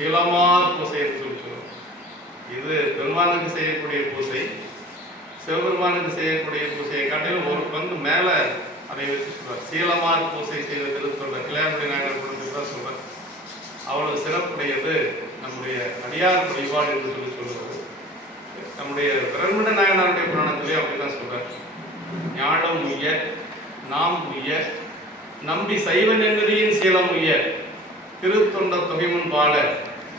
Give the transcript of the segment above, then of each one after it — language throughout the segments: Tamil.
சீலமார் பூசை என்று சொல்லி சொல்லுவோம். இது பெருமானுக்கு செய்யக்கூடிய பூசை. சிவபெருமானுக்கு செய்யக்கூடிய பூசையை காட்டிலும் ஒரு பங்கு மேலே அதை வச்சு சொல்வார். சீலமார் பூசை செய்த திருத்தொண்டர் இளையான்குடி நாயனார் குடும்பத்துக்கு தான் சொல்வார். அவ்வளவு சிறப்புடையது நம்முடைய அடியார் வழிபாடு என்று சொல்லி சொல்லுவது. நம்முடைய பிரண்மண்ட நாயனாருடைய புராணத்திலே அப்படிதான் சொல்றார். ஞானம் உய்ய நாம் உய்ய நம்பி சைவ நெருதியின் சீலம் உய்ய திருத்தொண்ட தொகைமுன் வாழ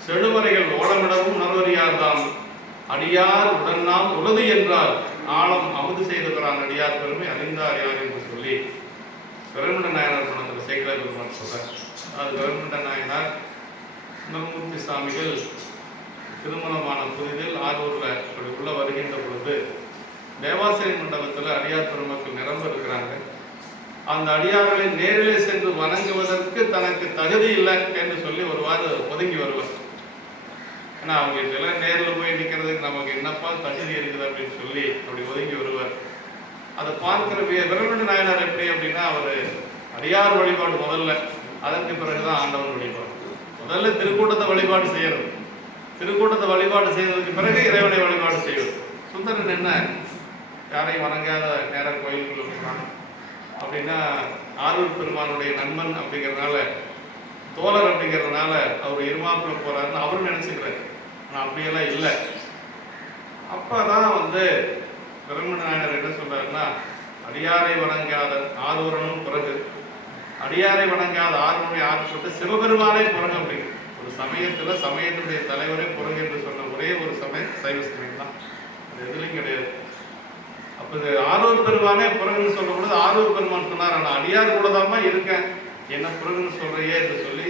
செடுவரைகள் ஓடமிடவும் உணர்வறியார்தாம் அடியார் உடன் நாம் உலது என்றால் ஆழம் அமுது செய்துகிறான் அடியார் பெருமை அறிந்தார் யார் என்று சொல்லி பிரண்மண்ட நாயனார் புராணத்தில் சேக்கிழார் பெருமான் சொல்றார். அது பிரண்மண்ட நாயனார் சுந்தரமூர்த்தி சுவாமிகள் திருமணமான புதிதில் ஆரூரில் உள்ள வருகின்ற பொழுது தேவாசிரிய மண்டபத்தில் அடியார் பெருமக்கள் நிரம்ப இருக்கிறாங்க. அந்த அடியார்களை நேரிலே சென்று வணங்குவதற்கு தனக்கு தகுதி இல்லை என்று சொல்லி ஒருவாறு ஒதுங்கி வருவார். ஏன்னா அவங்க எல்லாம் நேரில் போய் நிற்கிறதுக்கு நமக்கு என்னப்பா தகுதி இருக்குது அப்படின்னு சொல்லி அப்படி ஒதுங்கி வருவார். அதை பார்க்கிற பிரண்மண்ட நாயனார் எப்படி அப்படின்னா அவர் அடியார் வழிபாடு முதல்ல, அதற்கு பிறகுதான் ஆண்டவன் வழிபாடு. முதல்ல திருக்கூட்டத்தை வழிபாடு செய்யறது, திருக்கூட்டத்தை வழிபாடு செய்வதற்கு பிறகு இறைவனை வழிபாடு செய்வது. சுந்தரன் என்ன யாரையும் வணங்காத நேரம் கோயிலுக்குள்ள போகிறான் அப்படின்னா ஆரூர் பெருமானுடைய நண்பன் அப்படிங்கிறதுனால, தோழர் அப்படிங்கிறதுனால அவர் இருமாப்புல போறாருன்னு அவரும் நினைச்சுக்கிறார். ஆனால் அப்படியெல்லாம் இல்லை. அப்பதான் பிரண்மண்ட நாயனார் என்ன சொல்றாருன்னா, அடியாரை வணங்காத ஆரூரனும் பிறகு அடியாரை வணங்காத ஆர்வனை ஆட்பட்டு சிவபெருமானை புறங்க அப்படிங்க. ஒரு சமயத்துல சமயத்துடைய தலைவரே புறங்க என்று சொன்ன ஒரே ஒரு சமயம் சைவ சமயம் தான், அது எதுலையும் கிடையாது. அப்ப இது ஆரூர் பெருமானே புறங்கன்னு சொல்லும் பொழுது ஆரூர் பெருமான் சொன்னார், நான் அடியார் கூட தான்மா இருக்கேன், என்ன புறங்கன்னு சொல்றையே என்று சொல்லி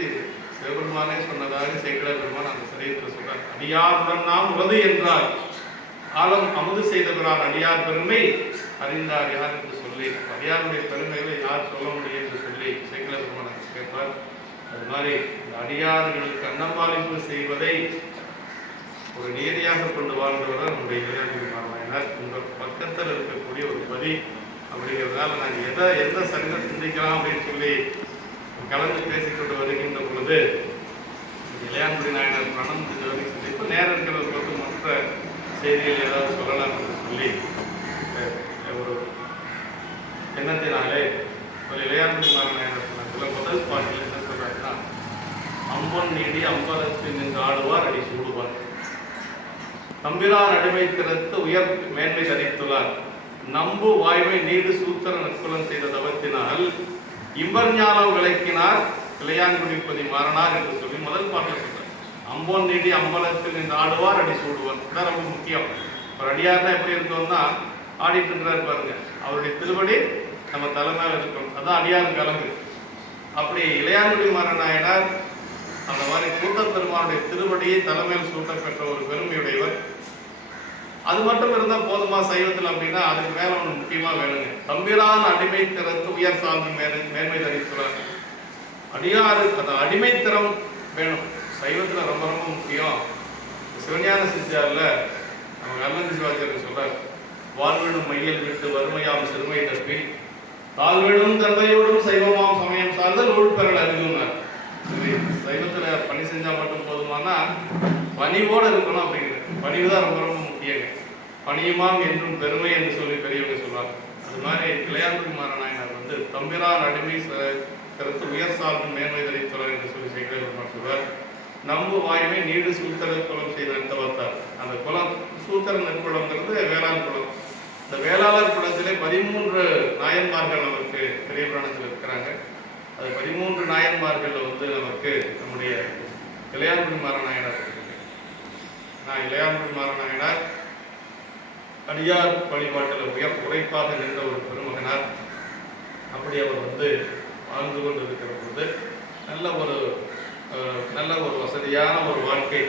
சிவபெருமானே சொன்னதாக சேக்கிழார் பெருமான் அந்த சரியத்தில் சொல்றார். அடியாருடன் நாம் உலது என்றால் ஆழம் அமுது செய்தவரான் அடியார் பெருமை அறிந்தார் யார் என்று சொல்லி, அடியாருடைய பெருமைகளை யார் சொல்ல முடியும் என்று சொல்லி சேக்கிழார் பெருமான் கேட்பார். அது மாதிரி இந்த அடியார்களுக்கு அன்னபாலிப்பு செய்வதை ஒரு நீதியாக கொண்டு வாழ்ந்தவர் நம்முடைய இளையான்குடி நாயனார். உங்கள் பக்கத்தில் இருக்கக்கூடிய ஒரு பதி அப்படிங்கிறதுனால நாங்கள் எந்த சரியாக சிந்திக்கலாம் அப்படின்னு சொல்லி கலந்து பேசிக்கொண்டு வருகின்ற பொழுது இளையான்குடி நாயனார் பணம் சிந்திப்பு நேரம் இருக்கிறது மற்ற செய்திகள் ஏதாவது சொல்லலாம் என்று சொல்லி ஒரு எண்ணத்தினாலே ஒரு இளையான்குடி நாயனார் சொன்னதில் முதல் பாட்டில் என்ன சொல்றாருன்னா, அம்பன் நீடி அம்பலத்தில் நின்று ஆடுவார் அடி சூடுவார், தம்பிரான் அடிமை திறத்து உயர் மேன்மை தரித்துள்ளார், நம்பு வாய்மை நீடு சூத்திர நற்குலம் செய்த தவத்தினால் இம்பர் ஞானம் விளக்கினார் இளையான்குடி மாறனார் என்று சொல்லி முதல் பாட்டில் சொல்றார். அம்பொன் நீடி அம்பலத்தில் நின்று ஆடுவார் அடி சூடுவார், இதான் ரொம்ப முக்கியம். ஒரு அடியார்னா எப்படி இருக்கோம்னா ஆடிட்டு இருக்கிறாரு பாருங்க, அவருடைய திருவடி நம்ம தலைமையில் இருக்கணும், அதான் அடியார் கலங்கு. அப்படி இளையான்குடி நாயனார் அந்த மாதிரி கூட்டப் பெருமானுடைய திருவடியை தலைமையில் சூட்ட பெற்ற ஒரு பெருமையுடையவர். அது மட்டும் இருந்தால் போதுமா சைவத்தில் அப்படின்னா அதுக்கு மேல ஒன்று முக்கியமா வேணுங்க. தம்பிரான் அடிமை திறத்து உயர் சார்ந்த மேன்மை தரித்துள்ளார். அடியாருக்கு அந்த அடிமைத்திறம் வேணும் சைவத்தில் ரொம்ப ரொம்ப முக்கியம். சிவஞான சித்தியாரில் நம்ம அல்லந்தி சிவாச்சாரியர் சொல்றார், வாழ்விடும் மையல் விட்டு வறுமையாம் சிறுமை தப்பி தாழ்விடும் தந்தையோடும் சைவமாம் சமயம் சார்ந்த உள்பெறல் அறிவுனார். சைவத்துல பணி செஞ்சா மட்டும் போதுமானா பணிவோடு இருக்கணும் அப்படிங்கிறது. பணிவு தான் ரொம்ப ரொம்ப முக்கியங்க. பணியுமாம் என்றும் பெருமை என்று சொல்லி பெரியவங்க சொல்றாங்க. அது மாதிரி இளையான்குடி நாயனார் தம்பிரான் அடிமை கருத்து உயர் சார்பும் மேன்மை தரித்துள்ளார் என்று சொல்லி சேக்கிழார் சொல்றார். நம்பு வாய்மை நீடு சூத்திர குலம் செய்த நட்டவத்தார். அந்த குலம் சூத்திர நற்குலம்ங்கிறது வேளாண் குலம். இந்த வேளாளர் குலத்திலே 13 நாயன்மார்கள் நமக்கு பெரிய புராணத்தில் இருக்கிறாங்க. அது 13 நாயன்மார்கள் நமக்கு நம்முடைய இளையான்குடி நாயனார். நான் இளையான்குடி நாயனார் அடியார் வழிபாட்டில் உரைப்பாக நின்ற ஒரு பெருமகனார். அப்படி அவர் வாழ்ந்து கொண்டு இருக்கிற பொழுது நல்ல ஒரு வசதியான ஒரு வாழ்க்கை,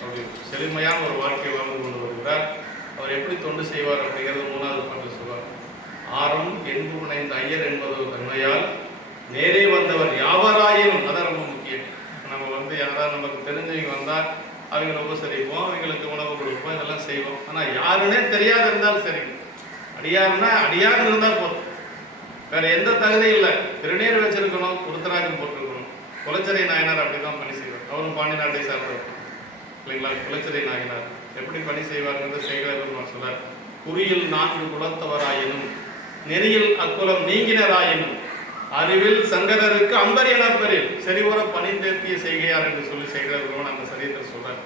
அப்படி செழுமையான ஒரு வாழ்க்கை வாழ்ந்து கொண்டு வருகிறார். அவர் எப்படி தொண்டு செய்வார் அப்படிங்கிறது 3வது பாட்டில் சொல்வார். ஆரம் என்பு புனைந்த ஐயர் என்பது தன்மையால் நேரே வந்தவர் யாவராயினும், அதான் ரொம்ப முக்கியம். நம்ம யாராவது நமக்கு தெரிஞ்சவங்க வந்தால் அவங்களை உபசரிப்போம், அவங்களுக்கு உணவு கொடுப்போம், இதெல்லாம் செய்வோம். ஆனால் யாருன்னே தெரியாத இருந்தாலும் சரி, அடியாருன்னா அடியார் இருந்தால் போதும், வேற எந்த தகுதியும் இல்லை. திருநீர் வச்சிருக்கணும், உருத்தராகம் போட்டிருக்கணும். குலச்சரை நாயனார் அப்படிதான் பணி செய்வார். அவரும் பாண்டி நாட்டை சார்ந்தவர் இல்லைங்களா. குலச்சிறை நாயனார் எப்படி பணி செய்வார்ங்கிறது சேகர பெருமான் சொல்றார். குறியில் 4 குலத்தவராயினும் நெறியில் அக்குலம் நீங்கினராயினும் அறிவில் சங்கரருக்கு அம்பர் எனப்பெறில் செறிவுற பணிந்தேத்திய செய்கையார் என்று சொல்லி சேகர பெருமான் அந்த சரியத்தில் சொல்றார்.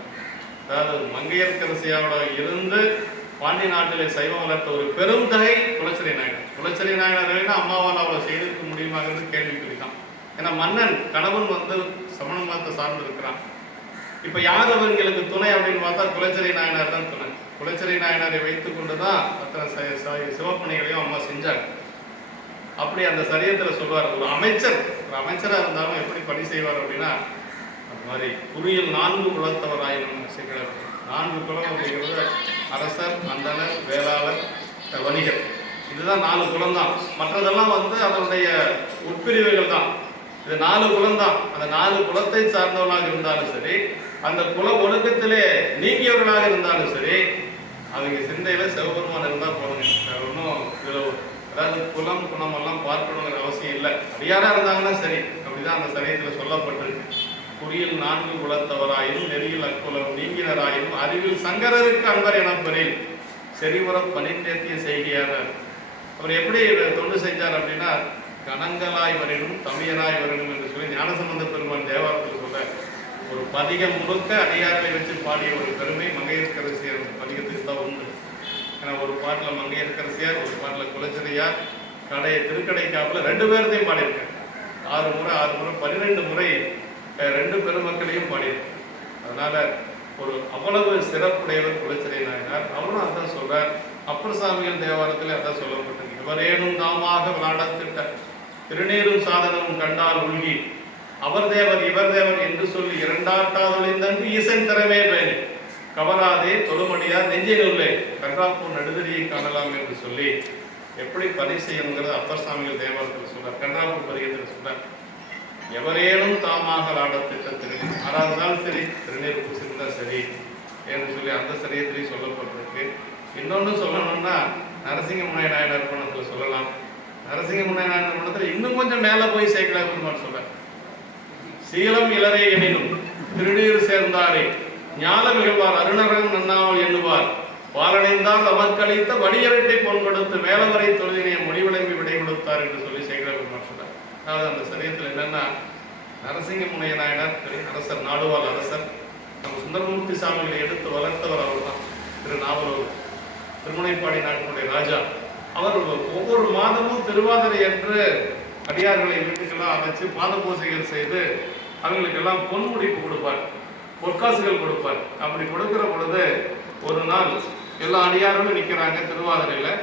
அதாவது மங்கையர்க்கரசியாவோட இருந்து பாண்டி நாட்டிலே சைவம் வளர்த்த ஒரு பெரும் தகை குலச்சிறை நாயனார். குலச்சிறை நாயனார் அம்மாவால் அவளை செய்திருக்க முடியுமாங்கிறது கேள்விக்குறிதான். ஏன்னா மன்னன் கணவன் வந்து சமண மதத்தை சார்ந்து இருக்கிறான். இப்ப யார் அவர்களுக்கு துணை அப்படின்னு பார்த்தா குலச்சிறை நாயனார் தான் துணை. குலச்சிறை நாயனாரை வைத்துக் கொண்டுதான் அத்தனை சிவப்பணிகளையும் அம்மா செஞ்சாங்க. அப்படி அந்த சரியத்துல சொல்வார், ஒரு அமைச்சரா இருந்தாலும் எப்படி பணி செய்வார் அப்படின்னா அந்த மாதிரி குறியில் 4 குலத்தவராயினும் 4 குலம் அப்படிங்கிறது அரசர், அந்தனர், வேளாளர், வணிகர். இதுதான் 4 குலம் தான். மற்றதெல்லாம் வந்து அதனுடைய உட்பிரிவுகள் தான். இது 4 குலம் தான். அந்த 4 குலத்தை சார்ந்தவர்களாக இருந்தாலும் சரி, அந்த குல ஒழுக்கத்திலே நீங்கியவர்களாக இருந்தாலும் சரி, அவங்க சிந்தையில சிவபெருமான் இருந்தா போதுங்க. ஒன்றும் இதுல அதாவது குலம் குணம் எல்லாம் பார்க்கணுங்கிற அவசியம் இல்லை. அடியாரா இருந்தாங்கன்னா சரி. அப்படிதான் அந்த சரியத்துல சொல்லப்பட்டிருக்கு. குறியில் 4 குலத்தவராயினும் நெறியில் அக்குலம் நீங்கினராயினும் அறிவில் சங்கரருக்கு அன்பர் எனப்பெறில் செறிவுற பணிந்தேத்திய செய்கையார். அவர் எப்படி தொண்டு செஞ்சார் அப்படின்னா, கணங்களாய் வரணும் தமிழராய் வரணும் என்று சொல்லி ஞானசம்பந்த பெருமான் தேவாரத்தில் சொல்ல ஒரு பதிகம் முழுக்க அடியார்களை வச்சு பாடிய ஒரு பெருமை மங்கையர்க்கரசியார் பதிகத்துக்கு தான் உண்டு. ஏன்னா ஒரு பாட்டில் மங்கையர்க்கரசியார், ஒரு பாட்டில் குலச்சிறையார், திருக்கடைக்காப்புல 2 பேர்த்தையும் பாடியிருக்காங்க. 6 முறை 12 முறை 2 பெருமக்களையும் பாடியிருக்காங்க. அதனால ஒரு அவ்வளவு சிறப்புடையவர் குலச்சிறை நாயனார். அவரும் அதான் சொல்றார். அப்பர் சாமிகள் தேவாரத்தில் அதான் சொல்லப்பட்டிருக்கு. இவரேனும் தாமாக விளாடத்திட்ட திருநீரும் சாதனமும் கண்டால் உள்கி அவர் தேவர் இவர் தேவர் என்று சொல்லி 2ஆட்டாதொழிந்தன்று ஈசன் திறமே பேணி கவராதே தொழுமடியார் நெஞ்சினுள்ளே கன்றாப்பூர் நடுதறியை காணலாம் என்று சொல்லி எப்படி பணி செய்யணுங்கிறது அப்பர் சாமிகள் தேவாரத்தில் சொல்றார். கன்றாப்பூர் பதிகத்தில் சொல்றார். எவரேனும் தாமாக ஆடத்திட்ட திருநீர் ஆறா இருந்தாலும் சரி, திருநீர் பூசிருந்தா சரி என்று சொல்லி அந்த சரியத்திலையும் சொல்லப்பட்டிருக்கு. இன்னொன்று சொல்லணும்னா நரசிங்கமுனை நாயனார் பணத்தில் சொல்லலாம். நரசிங்கமுனை நாயனார் பணத்தில் இன்னும் கொஞ்சம் மேலே போய் சேர்க்கலாம்னு சொல்ற. சீலம் இளரே எனினும் திருநீர் சேர்ந்தாரே ஞான மிகழ்வார் அருணரகம் நன்னாமல் எண்ணுவார் பாலனைந்தால் அமர்களித்த வடியரட்டை பொன் கொடுத்து மேலவரை தொழுதினைய முடிவிளம்பி விடை கொடுத்தார் என்று சொல்லி சேகர பெருமான் சொல்றார். அதாவது அந்த சரியத்தில் என்னன்னா, நரசிங்கமுனை நாயனார் அரசர், நாடுவாள் அரசர், நம்ம சுந்தரமூர்த்தி சாமிகளை எடுத்து வளர்த்தவர் அவர் தான். நாவலூர் திருமுனைப்பாடி நாட்டினுடைய ராஜா. அவர் ஒவ்வொரு மாதமும் திருவாதிரை என்று அடியார்களை வீட்டுக்கெல்லாம் அமைச்சு பாத பூஜைகள் செய்து அவங்களுக்கெல்லாம் பொன் முடிப்பு கொடுப்பார், பொற்காசுகள் கொடுப்பார். அப்படி கொடுக்கிற பொழுது ஒரு நாள் எல்லா அடியார்களும் நிற்கிறாங்க திருவாதிரையில்.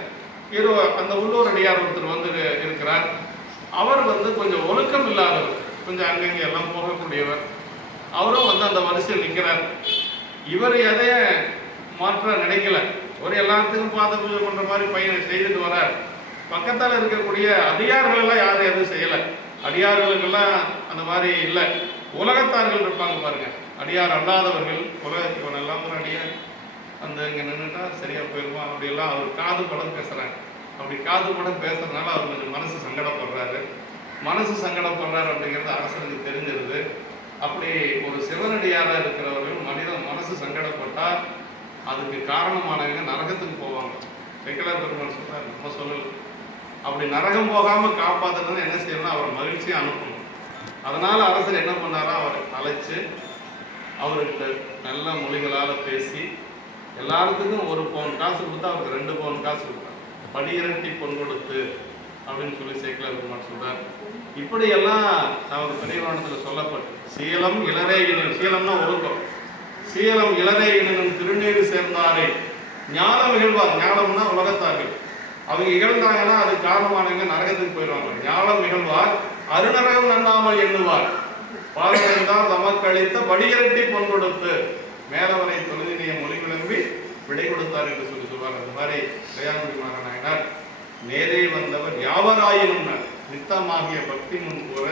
ஏதோ அந்த உள்ளூர் அடியார் ஒருத்தர் வந்து இருக்கிறார். அவர் வந்து கொஞ்சம் ஒழுக்கம் இல்லாதவர், கொஞ்சம் அங்கங்கே எல்லாம் போகக்கூடியவர். அவரும் வந்து அந்த வரிசையில் நிற்கிறார். இவர் எதைய மாற்ற நினைக்கல. ஒரு எல்லாத்துக்கும் பாத பூஜை பண்ற மாதிரி பையனை செய்துட்டு வரார். பக்கத்தால் இருக்கக்கூடிய அடியார்கள் எல்லாம் யாரும் எதுவும் செய்யலை. அடியார்களுக்கெல்லாம் அந்த மாதிரி இல்லை. உலகத்தார்கள் இருப்பாங்க பாருங்க, அடியார் அல்லாதவர்கள். உலகத்துக்கு எல்லாம் ஒரு அடியார் அந்த இங்கே நின்றுட்டா சரியா போயிடுவான் அப்படியெல்லாம் அவர் காது படம் பேசுறாங்க. அப்படி காது படம் பேசுறதுனால அவர் கொஞ்சம் மனசு சங்கடப்படுறாரு. அப்படிங்கிறது அரசனுக்கு தெரிஞ்சிருது. அப்படி ஒரு சிவனடியாராக இருக்கிறவர்கள் மனசு சங்கடப்பட்டா அதுக்கு காரணமானவங்க நரகத்துக்கு போவாங்க. செக்கலார் பெருமாள் சொல்றாரு, நம்ம சொல்லல. அப்படி நரகம் போகாம காப்பாற்றுறது என்ன செய்யணும், அவரை மகிழ்ச்சியாக அனுப்பணும். அதனால அரசர் என்ன பண்ணாரா, அவரை அழைச்சு அவருக்கு நல்ல மொழிகளால் பேசி எல்லாத்துக்கும் 1 பவுன் காசு கொடுத்தா அவருக்கு 2 பவுன் காசு கொடுத்தார். படியிரட்டி பொன் கொடுத்து அப்படின்னு சொல்லி சேக்கலார் பெருமாள் சொல்றார். இப்படியெல்லாம் நமக்கு பெரியவானத்தில் சொல்லப்பட்டு சீலம் இளரே இனம், சீலம்னா ஒழுக்கம், சீலம் இளரே இனம் திருநீர் சேர்ந்தாரே ஞான மிகழ்வார். ஞானம்னா உலகத்தார்கள். அவங்க இகழ்ந்தாங்கன்னா அது காரணமானவங்க நரகத்துக்கு போயிடுவாங்க. ஞானம் மிகழ்வார் அருணரகம் நன்னாமல் எண்ணுவார் பாலனைந்தால் நமக்களித்த படியிரட்டி பொன் கொடுத்து மேலவரை தொழுதினைய மொழி விளம்பி விடை கொடுத்தார் என்று சொல்லி சொல்வார். அந்த மாதிரி தயாங்குடி நாயனார் நேரே வந்தவர் யாவராயினும் நித்தமாகிய பக்தி முன் கூற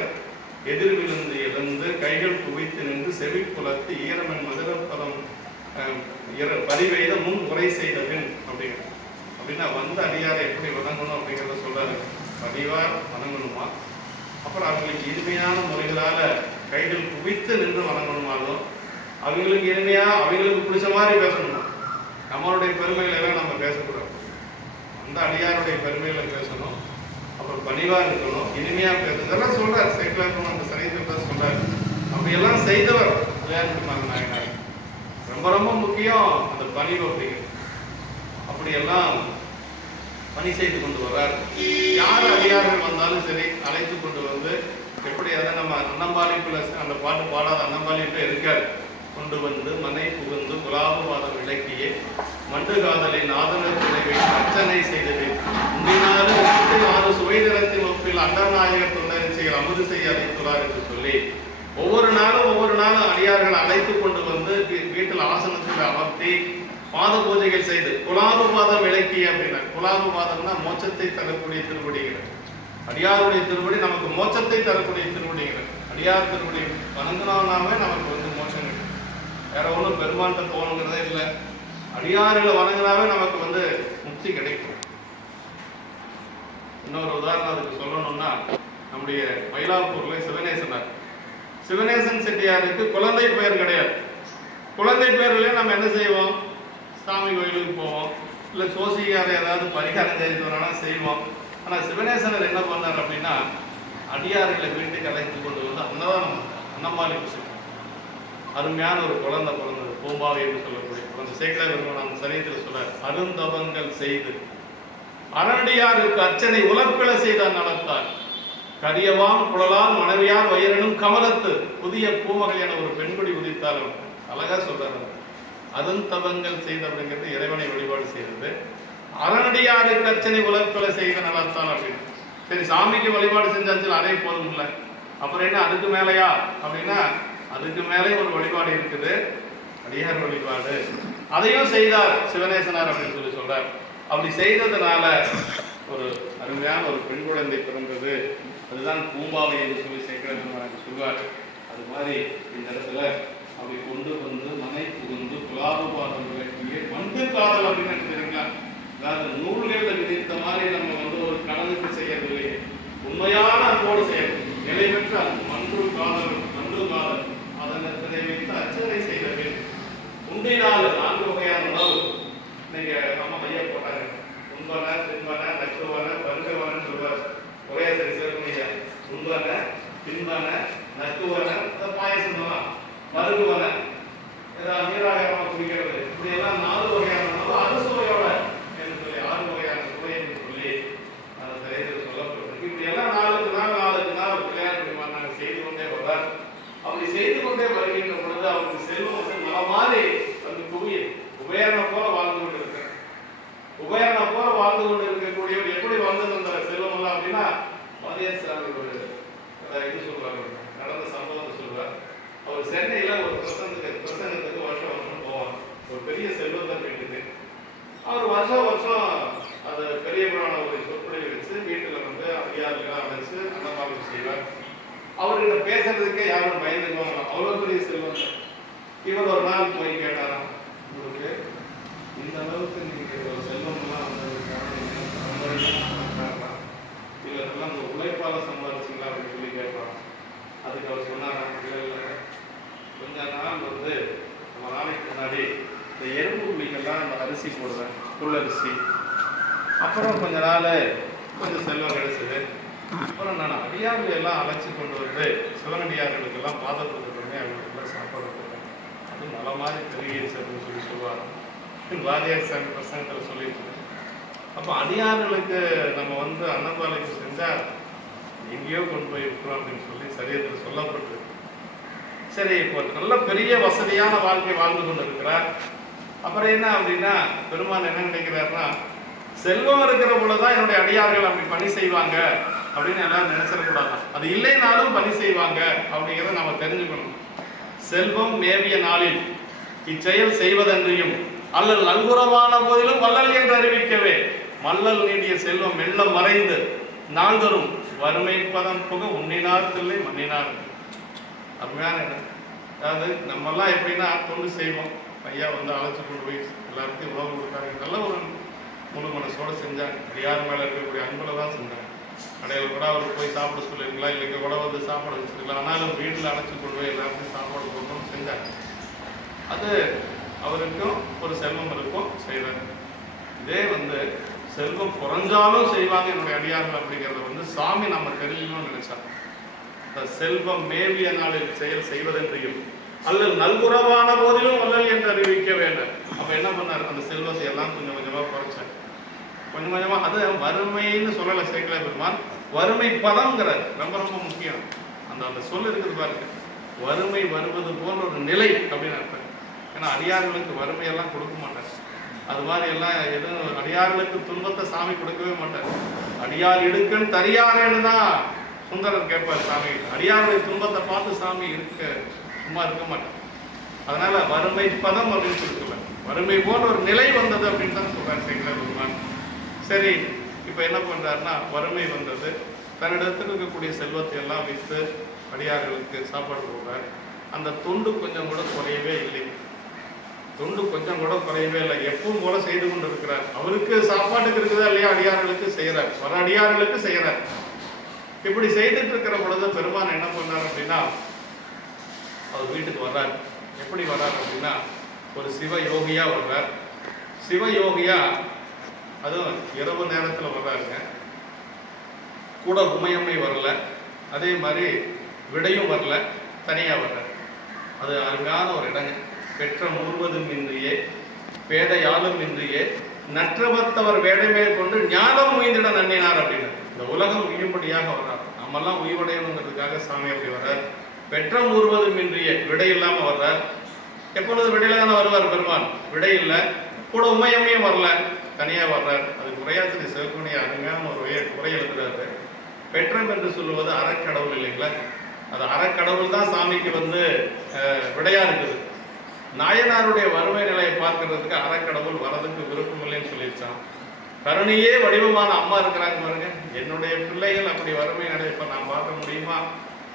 எதிர்விழுந்து எழுந்து கைகள் குவித்து நின்று செவி புலத்து ஈரமன் மதுரப்பதம் பதிவெய்த முன் உரை செய்த பின் அப்படின்னா வந்த அடியாரை எப்படி வணங்கணும் அப்படிங்கிறத சொல்றாரு. பதிவார் வணங்கணுமா, அப்புறம் அவங்களுக்கு இனிமையான முறைகளால் கைகள் குவித்து நின்று வணங்கணுமாலும் அவங்களுக்கு இனிமையாக அவங்களுக்கு பிடிச்ச மாதிரி பேசணுமா. நம்மளுடைய பெருமைகளெல்லாம் நம்ம பேசக்கூடாது. அந்த அடியாருடைய பெருமைகளை பேசணும். அப்புறம் பணிவாக இருக்கணும், இனிமையாக பேசணும். இதெல்லாம் சொல்கிறார் சேக்கிழார் அந்த சரித்திரத்தை சொல்கிறார். அப்படியெல்லாம் செய்தவர் பிள்ளையார் நாயனார். ரொம்ப ரொம்ப முக்கியம் அந்த பணிவு அப்படிங்கிறது. அப்படியெல்லாம் பணி செய்து கொண்டு வர்றார். யார் அடியார்கள் வந்தாலும் சரி அழைத்து கொண்டு வந்து எப்படி அதை நம்ம அன்னம்பாளிப்புல அந்த பாட்டு பாடாத அன்னம்பாளிப்பு இருக்கார் கொண்டு வந்து மனை புகுந்து குலாபவாதம் விளக்கியே மண்டு காதலை நாதனத்தினை வைத்து அர்ச்சனை செய்தது முந்தினாலும் 6 சுவை நிறத்தின் ஒப்பில் அண்டநாயகர் தொண்டரிசையில் அமுது செய்ய அழைத்துள்ளார் என்று சொல்லி ஒவ்வொரு நாளும் அடியார்கள் அழைத்து கொண்டு வந்து வீட்டில் ஆசனத்தில் அமர்த்தி பாத பூஜைகள் செய்து குலாபபாதம் விளக்கிய அப்படின்னா, குலாபபாதம்னா மோட்சத்தை தரக்கூடிய திருவடிகள். அடியாருடைய திருவடி நமக்கு மோட்சத்தை தரக்கூடிய திருவடிகள். அடியார் திருவடி வணங்கினாவே நமக்கு வந்து மோட்சம் கிடைக்கும். வேற ஒன்றும் பெருமான்கிட்ட போகணுங்கிறதே இல்லை. அடியார்களை வணங்கினாவே நமக்கு வந்து முக்தி கிடைக்கும். இன்னொரு உதாரணம் அதுக்கு சொல்லணும்னா, நம்முடைய மயிலாப்பூர்ல சிவனேசன் செட்டியாருக்கு குழந்தை பெயர் கிடையாது. குழந்தை பெயர்ல நம்ம என்ன செய்வோம்? சாமி கோயிலுக்கு போவோம், இல்லை சோசிகாரை ஏதாவது பரிகாரம் செய்து வரானா செய்வோம். ஆனால் சிவனேசனர் என்ன பண்ணார் அப்படின்னா, அடியார்களை வீட்டுக்கு அழைத்து கொண்டு வந்து அன்னதானம் அன்னம்பாளிப்பு செய்வோம். அருமையான ஒரு குழந்தை பிறந்தது, பூம்பாவை என்று சொல்லக்கூடிய குழந்தை. சேக்கிழார் அந்த சரியத்தில் சொல்றார், அருந்தவங்கள் செய்து அரணடியாருக்கு அர்ச்சனை உலப்பில செய்தார் நடத்தார் கரியவான் குழலால் மனைவியார் வயிறனும் கமலத்து புதிய பூமகள் என ஒரு பெண்குடி உதித்தார். அழகா சொல்றாரு. அருந்தவங்கள் செய்த அப்படிங்கிறது இறைவனை வழிபாடு செய்தது. அரணடியாருக்கு அர்ச்சனை உலப்பில செய்த நடத்தான் அப்படின்னு. சரி, சாமிக்கு வழிபாடு செஞ்சாச்சு, அதே போதும் இல்லை. அப்புறம் என்ன அதுக்கு மேலையா அப்படின்னா, அதுக்கு மேலே ஒரு வழிபாடு இருக்குது, அடியார் வழிபாடு. அதையும் செய்தார் சிவனேசனார் அப்படின்னு சொல்லி சொல்றார். அப்படி செய்ததுனால ஒரு அருமையான ஒரு பெண் குழந்தை பிறந்தது. அதுதான் பூம்பாவை என்று சொல்லி சேக்கிழார் சொல்வார். அது மாதிரி இந்த இடத்துல அப்படி கொண்டு வந்து மனை புகுந்து குலாபபாதம் விளக்கியே மண்டு காதல் அப்படின்னு தெரியுங்களா? அதாவது நூல்களில் விதித்த மாதிரி நம்ம வந்து ஒரு கடனுக்கு செய்யவில்லை, உண்மையான அன்போடு செய்யணும். நிலை பெற்ற மண்டு காதல் அதனை வைத்து அர்ச்சனை செய்தது. உண்டினால் 4 வகையான உணவு நீங்க நம்ம ஐயா போட்டாங்க. உண்பன, தின்பன, நக்குவன, பருகவன சொல்வார். ஒரே சரி சேர்க்கணும். உண்பன, தின்பன, நக்குவன, பாயசம் தான், பருகுவன, ஏதாவது நீராகாரமாக குடிக்கிறது, இப்படி எல்லாம் 4 வகையான உணவு அறுசுவையோட என்று சொல்லி 6 வகையான சுவை என்று சொல்லி அந்த சரித்திரம் சொல்லப்பட்டிருக்கு. இப்படி எல்லாம் 4 நாள் பிள்ளையார் பெருமான் நாங்கள் செய்து கொண்டே வர்றார். அப்படி செய்து கொண்டே வருகின்ற பொழுது அவருக்கு செல்வம் வந்து மலை மாதிரி வந்து குவியல் உபயரணம் போல வாழ்ந்து கொண்டு இருக்கிறார். உபயரணம் போல வாழ்ந்து கொண்டு இருக்கக்கூடியவர் எப்படி வாழ்ந்து அந்த செல்வம் எல்லாம் அப்படின்னா, வாதியார் சாமி ஒரு இது சொல்றாரு, நடந்த சம்பவத்தை சொல்றார். அவர் சென்னையில ஒரு பிரசங்கத்துக்கு வருஷம் போவார். ஒரு பெரிய செல்வத்தை கேட்டுது. அவர் வருஷம் அது பெரிய புராண ஒரு சொற்பொழிவை வச்சு வீட்டுல வந்து அடியார்கள் அழைச்சு அன்னபாகம் செய்வார். அவர்கிட்ட பேசுறதுக்கே யாரும் பயந்துக்குவாங்க, அவ்வளவு பெரிய செல்வம். இவர் ஒரு நாள் போய் கேட்டாராம், உங்களுக்கு இந்த அளவுக்கு நீங்க செல்வம் எல்லாம் இதெல்லாம் உங்க உழைப்பால சம்பாதிச்சிங்களா அப்படின்னு சொல்லி கேட்பாராம். அதுக்கு அவர் சொன்னாராம், இல்லை கொஞ்ச நாள் வந்து நம்ம நாளைக்கு முன்னாடி இந்த எறும்பு புளிக்கெல்லாம் நம்ம அரிசி போடுவேன், புல்லரிசி. அப்புறம் கொஞ்ச நாள் கொஞ்சம் செல்வம் கிடைச்சது. அப்புறம் நான் அடியார்கள் எல்லாம் அழைச்சி கொண்டு வந்து சிவனடியார்களுக்கெல்லாம் பாதத்துக்கு பண்ணி அவங்களுக்கெல்லாம் சாப்பாடு கொடுத்தேன். அது மலை மாதிரி பெருகிடுச்சு அப்படின்னு சொல்லி சொல்லுவாங்க. வாதியார் சாமி பிரசங்கத்தில் சொல்லிட்டு. அப்போ அடியார்களுக்கு நம்ம வந்து அன்னபாலைக்கு செஞ்சால் எங்கேயோ கொண்டு போய் விட்டுறோம் அப்படின்னு சொல்லி சரியத்தில் சொல்லப்பட்டு. சரி, இப்போ நல்ல பெரிய வசதியான வாழ்க்கை வாழ்ந்து கொண்டு இருக்கிறார். அப்புறம் என்ன அப்படின்னா, பெருமான் என்ன நினைக்கிறாருன்னா, செல்வம் இருக்கிற பொழுதுதான் என்னுடைய அடியார்கள் அப்படி பணி செய்வாங்க அப்படின்னு எல்லாரும் நினைச்சிடக்கூடாது. அது இல்லைனாலும் பணி செய்வாங்க அப்படிங்கிறத நம்ம தெரிஞ்சுக்கணும். செல்வம் மேவிய நாளில் இச்செயல் செய்வதன்றியும் அல்லல் நல்குறவான போதிலும் வள்ளல் என்று அறிவிக்கவே மல்லல் நீடிய செல்வம் வெள்ளம் மறைந்து நாள்தரும் வறுமை பதம் புக உண்ணினார் தில்லை மண்ணினார். அருமையான இடம். அதாவது நம்மெல்லாம் எப்படின்னா தொண்டு செய்வோம். ஐயா வந்து அழைச்சி கொண்டு போய் எல்லாருக்கும் உணவு கொடுத்தாங்க. நல்ல ஒரு முழு மனசோடு செஞ்சாங்க. யார் மேலே இருக்கக்கூடிய அன்புல தான் செஞ்சாங்க. கடையில் கூட அவர் போய் சாப்பிட சொல்லிருக்கலாம், இல்லைங்க கூட வந்து சாப்பாடு வச்சுருக்கலாம். ஆனாலும் வீட்டில் அழைச்சி கொண்டு போய் எல்லாருக்கும் சாப்பாடு போடணும்னு செஞ்சாங்க. அது அவருக்கும் ஒரு செல்வம் இருக்கும், செய்வார். இதே செல்வம் குறைஞ்சாலும் செய்வாங்க என்னுடைய அடியார்கள் அப்படிங்கிறத சாமி நம்ம தெரிஞ்சுக்கணும்னு நினைச்சா. செல்வம் மேவிய நாளில் செயல் செய்வதென்றையும் அல்லது நல்குறவான போதிலும் அல்லல் என்று அறிவிக்க வேண்டும். அப்ப என்ன பண்ணார், அந்த செல்வத்தை எல்லாம் கொஞ்சம் கொஞ்சமா குறைச்சார். கொஞ்சம் கொஞ்சமா அது வறுமைன்னு சொல்லலை சேக்கல பெருமான், வறுமை பதம்ங்கிறார். ரொம்ப ரொம்ப முக்கியம். அந்த சொல் இருக்குது பாருங்க, வறுமை வருவது போன்ற ஒரு நிலை அப்படின்னு அர்த்தம். ஏன்னா அடியார்களுக்கு வறுமையெல்லாம் கொடுக்க மாட்டார். அது மாதிரி எல்லாம் எதுவும் அடியார்களுக்கு துன்பத்தை சாமி கொடுக்கவே மாட்டார். அடியார் எடுக்கன்னு தரியாரேன்னு தான் சுந்தரர் கேட்பார் சாமி. அடியாருடைய துன்பத்தை பார்த்து சாமி சும்மா இருக்க மாட்டார். அதனால வறுமை பதம் அப்படின்னு சொல்லிக்கலாம். வறுமை போன்ற ஒரு நிலை வந்தது அப்படின்னு தான் சொல்றார் சேக்கல பெருமான். சரி, இப்போ என்ன பண்ணுறாருன்னா, வறுமை வந்தது, தன்னிடத்தில் இருக்கக்கூடிய செல்வத்தை எல்லாம் விற்று அடியார்களுக்கு சாப்பாடு போடுறார். அந்த தொண்டு கொஞ்சம் கூட குறையவே இல்லை. தொண்டு கொஞ்சம் கூட குறையவே இல்லை, எப்பவும் போல செய்து கொண்டு இருக்கிறார். அவருக்கு சாப்பாட்டுக்கு இருக்குதா இல்லையா, அடியார்களுக்கு செய்கிறார், வர அடியார்களுக்கு செய்கிறார். இப்படி செய்துட்டு இருக்கிற பொழுது பெருமான் என்ன பண்ணார் அப்படின்னா, அவர் வீட்டுக்கு வர்றார். எப்படி வர்றார் அப்படின்னா, ஒரு சிவ யோகியா வர்றார். சிவ யோகியா அதுவும் இரவு நேரத்தில் வர்றாருங்க. கூட உமையம்மை வரல, அதே மாதிரி விடையும் வரல, தனியாக வர்றார். அது அருமையான ஒரு இடங்க. பெற்ற முழுவதும் இன்றியே பேதையாலும் இன்றியே நற்றவத்தவர் வேடை மேற்கொண்டு ஞானம் உயிர்ந்திட நன்னினார் அப்படின்னு. இந்த உலகம் உயிர்படியாக வர்றார். நம்மெல்லாம் உயிர்வடையணுங்கிறதுக்காக சாமி அப்படி வர்றார். பெற்ற முழுவதும் இன்றியே விடை இல்லாமல் வர்றார். எப்பொழுது விடையில தானே வருவார் பெருமான், விடை இல்லை, கூட உமையம்மையும் வரல, தனியாக வர்றார். அது குறையாசிரி சிவகுணியை அருமையான ஒரு குறை எழுதுறாரு. பெற்றம் என்று சொல்லுவது அறக்கடவுள் இல்லைங்களா, அது அறக்கடவுள் தான் சாமிக்கு விடையா இருக்குது. நாயனாருடைய வறுமை நிலையை பார்க்கறதுக்கு அறக்கடவுள் வரதுக்கு விருப்பம் இல்லைன்னு சொல்லிடுச்சான். கருணையே வடிவமான அம்மா இருக்கிறாங்க பாருங்க, என்னுடைய பிள்ளைகள் அப்படி வறுமை நிலை இப்போ நான் பார்க்க முடியுமா,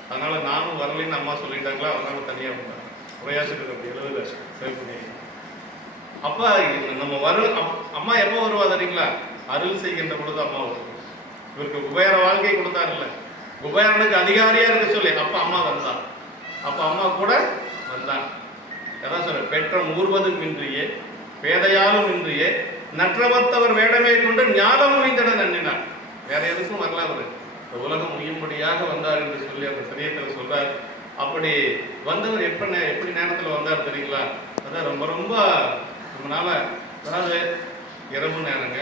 அதனால நானும் வரலைன்னு அம்மா சொல்லிட்டாங்களா, அதனால தனியாக வந்தாங்க. குறையாசிரியர் அப்படி எழுதுல சிவகுணி. அப்ப நம்ம அம்மா எப்போ வருவா தெரியுங்களா, அருள் செய்கின்ற பொழுது அம்மா வரும். இவருக்கு குபேர வாழ்க்கை கொடுத்தாருல்ல, குபேரனுக்கு அதிகாரியா இருக்க சொல்லி அப்ப அம்மா வந்தான். அப்ப அம்மா கூட வந்தான். அதான் சொல்ற, பெற்றம் ஊர்வதும் இன்றியே பேதையாலும் இன்றியே நற்றவத்தவர் வேடமே கொண்டு ஞானம் உயிர்ந்திட நன்னினார். வேற எதுக்கும் வரல, அவரு இந்த உலகம் உயிர்படியாக வந்தார் என்று சொல்லி அந்த சரியத்தில் சொல்றார். அப்படி வந்தவர் எப்படி நேரத்தில் வந்தார் தெரியுங்களா, அதான் ரொம்ப ரொம்ப நம்மளால, அதாவது இரவு நேரங்க,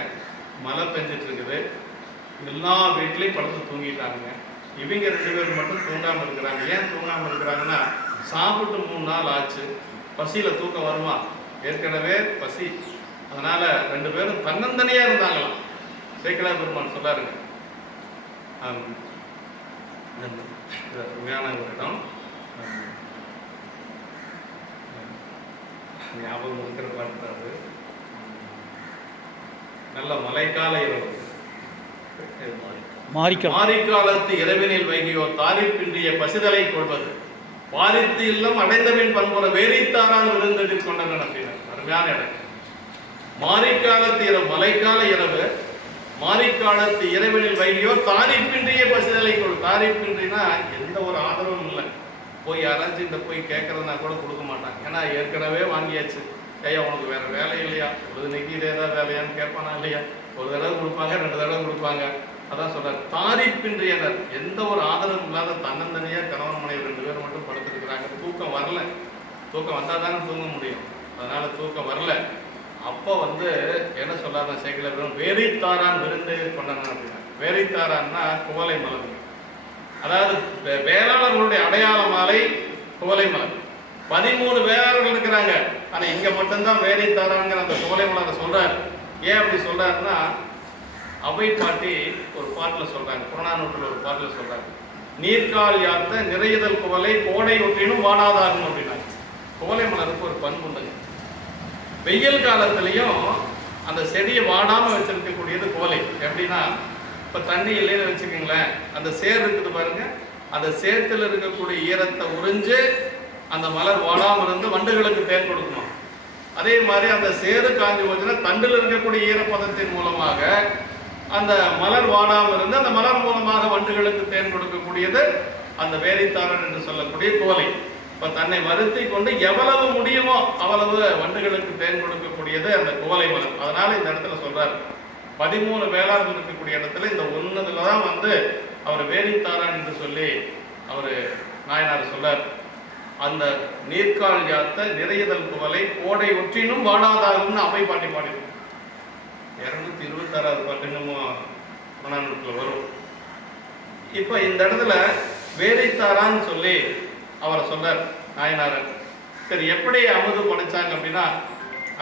மழை பெஞ்சிட்டு இருக்குது, எல்லா வீட்லையும் படுத்து தூங்கிட்டாங்க. இவங்க 2 பேர் மட்டும் தூங்காமல் இருக்கிறாங்க. ஏன் தூங்காமல் இருக்கிறாங்கன்னா, சாப்பிட்டு 3 நாள் ஆச்சு, பசியில் தூக்கம் வருமா, ஏற்கனவே பசி, அதனால 2 பேரும் தன்னந்தனியா இருந்தாங்களாம். சேக்கலா பெருமான் சொல்லாருங்க, உண்மையான ஒரு இடம், ஞாபகம் இருக்கிற பாட்டு. நல்ல மழைக்கால இரவு, மாரிக்காலத்து இரவினில் வைகையோ தாரிப்பின்றிய பசிதலை கொள்வது பாரித்து இல்லம் அடைந்தபின் பண்புற வேறித்தாரால் விழுந்ததில் கொண்டனர் அப்படின்னா அருமையான இடம். மாரிக்காலத்து இரவு, மழைக்கால இரவு, மாரிக்காலத்து இரவினில் வைகையோ தாரிப்பின்றிய பசிதலை கொள். தாரிப்பின்றினா எந்த ஒரு ஆதரவும் இல்லை, போய் யாராச்சும் போய் கேட்கறதுனா கூட கொடுக்க மாட்டாங்க. ஏன்னா ஏற்கனவே வாங்கியாச்சு. ஐயா உனக்கு வேற வேலை இல்லையா, இன்னைக்கு இதே தான் வேலையான்னு கேட்பானா இல்லையா, ஒரு தடவை கொடுப்பாங்க, 2 தடவை கொடுப்பாங்க. அதான் சொல்றாரு, தாரிப்பின்றியனர், எந்த ஒரு ஆதரவும் இல்லாத தன்னந்தனியா கணவன் மனைவி 2 பேரும் மட்டும் படுத்துருக்குறாங்க. தூக்கம் வரல, தூக்கம் வந்தால் தானே தூங்க முடியும், அதனால தூக்கம் வரல. அப்போ என்ன சொல்லாத சேக்கல வேறித்தாரான் விருந்து கொண்டாங்க அப்படின்னா. வேறித்தாரான்னா குவளை மலர், அதாவது வேளாளர்களுடைய அடையாள மாலை குவளை மலர். 13 வேளாளர்கள் இருக்கிறாங்க, ஆனா இங்க மட்டும்தான் வேறித்தாரான்ங்கிற அந்த குவளை மலரை சொல்றாரு. ஏன் அப்படி சொல்றாருன்னா, அவை பாட்டி ஒரு பாட்டில் சொல்றாங்க, புறநானூற்றில் ஒரு பாட்டில் சொல்றாங்க, நீர்கால் யாத்த நிறையுதல் குவளை கோடை ஒற்றினும் வாடாதாகும் அப்படின்னாங்க. குவளை மலருக்கு ஒரு பண்பு உண்டுங்க, வெயில் காலத்திலையும் அந்த செடியை வாடாமல் வச்சிருக்கக்கூடியது குவளை. எப்படின்னா, இப்போ தண்ணி இல்லைன்னு வச்சுக்கோங்களேன், அந்த சேர் இருக்குது பாருங்க, அந்த சேத்துல இருக்கக்கூடிய ஈரத்தை உறிஞ்சு அந்த மலர் வாடாமல் இருந்து வண்டுகளுக்கு தேன் கொடுக்குமா. அதே மாதிரி அந்த சேரு காஞ்சி போச்சுன்னா தண்டில் இருக்கக்கூடிய ஈரப்பதத்தின் மூலமாக அந்த மலர் வாடாமல் இருந்து அந்த மலர் மூலமாக வண்டுகளுக்கு தேன் கொடுக்கக்கூடியது அந்த வேரித்தாரன் என்று சொல்லக்கூடிய குவளை. இப்ப தன்னை வருத்தி கொண்டு எவ்வளவு முடியுமோ அவ்வளவு வண்டுகளுக்கு தேன் கொடுக்கக்கூடியது அந்த குவளை மலர். அதனால இந்த இடத்துல சொல்றாரு 13 வேளாண் இருக்கக்கூடிய இடத்துல இந்த ஒன்னுல தான் வந்து அவர் வேரித்தாரன் என்று சொல்லி அவர் நாயனார் சொல்றார். அந்த நீர்கால் யாத்த நிறையதல் குவலை கோடை ஒற்றினும் வாடாதாகும்னு அவை பாட்டி பாடிடும். 226வது பாட்டு இன்னமும் புறநானூற்றில் வரும். இப்போ இந்த இடத்துல வேரித்தாரான்னு சொல்லி அவரை சொல்றார் நாயனாரன். சரி, எப்படி அமுது படைச்சாங்க அப்படின்னா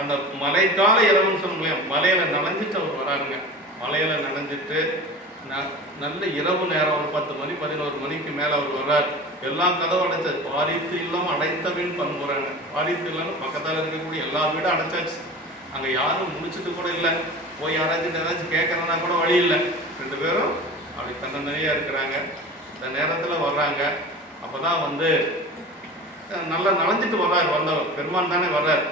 அந்த மழைக்கால இரவுன்னு சொல்லுங்களேன், மலையில நனைஞ்சிட்டு அவர் வராருங்க. மலையில நனைஞ்சிட்டு நல்ல இரவு நேரம் ஒரு 10 மணி 11 மணிக்கு மேலே அவர் வர்றார். எல்லாம் கதவு அடைச்ச பாரித்து இல்லம் அடைத்தவின் பண்புறாங்க. பாரித்து இல்லம்னு பக்கத்தில் இருக்கக்கூடிய எல்லா வீடும் அடைச்சாச்சு. அங்கே யாரும் முடிச்சுட்டு கூட இல்லை. போய் யாராச்சும் ஏதாச்சும் கேட்கறதுனா கூட வழி இல்லை. 2 பேரும் அப்படி தன்னந்தனியாக இருக்கிறாங்க. இந்த நேரத்தில் வர்றாங்க. அப்போ தான் வந்து நல்லா நனைஞ்சிட்டு வர்றார். வந்தவர் பெருமான் தானே வர்றார்.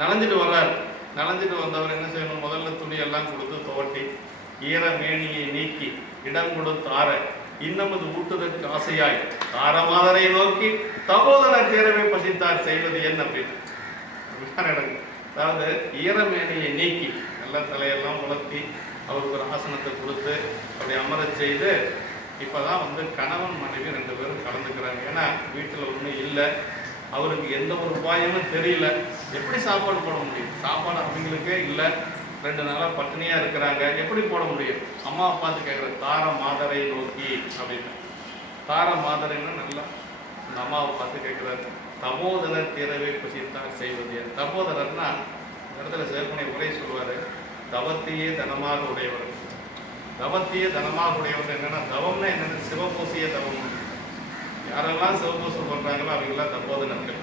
நனைஞ்சிட்டு வர்றார். நனைஞ்சிட்டு வந்தவர் என்ன செய்யணும்? முதல்ல துணியெல்லாம் கொடுத்து துவட்டி ஈர மேனியை நீக்கி இடம் கொடுத்து ஆற இன்னமது ஊட்டுதற்கு ஆசையாய் தாரமாதரை நோக்கி தபோதனர் தேரவே பசித்தார் செய்வது என்ன அப்படின்னு. அதாவது ஈரமேனியை நீக்கி நல்ல தலையெல்லாம் உலர்த்தி அவருக்கு ஒரு ஆசனத்தை கொடுத்து அப்படி அமரச் செய்து இப்போதான் வந்து கணவன் மனைவி 2 பேரும் கலந்துக்கிறாங்க. ஏன்னா வீட்டில் ஒன்றும் இல்லை, அவருக்கு எந்த ஒரு உபாயமும் தெரியல. எப்படி சாப்பாடு போட முடியும்? சாப்பாடு அவங்களுக்கே இல்லை. 2 நாளாக பட்டினியாக இருக்கிறாங்க. எப்படி போட முடியும்? அம்மா அப்பாத்து கேட்குற தார மாதரை நோக்கி அப்படின்னு. தார மாதரைன்னா நல்லா இந்த அம்மாவை பார்த்து கேட்குறாரு. தபோதனர் திறவே புசித்தார் செய்வது. தபோதரர்னா இந்த இடத்துல சேர்க்கணை உரை சொல்லுவார். தவத்தையே தனமாக உடையவர். தவத்தையே தனமாக உடையவர் என்னன்னா, தவம்னா என்னென்ன? சிவபூசிய தவம். யாரெல்லாம் சிவபூசம் பண்ணுறாங்களோ அவங்களாம் தபோதனர்கள்.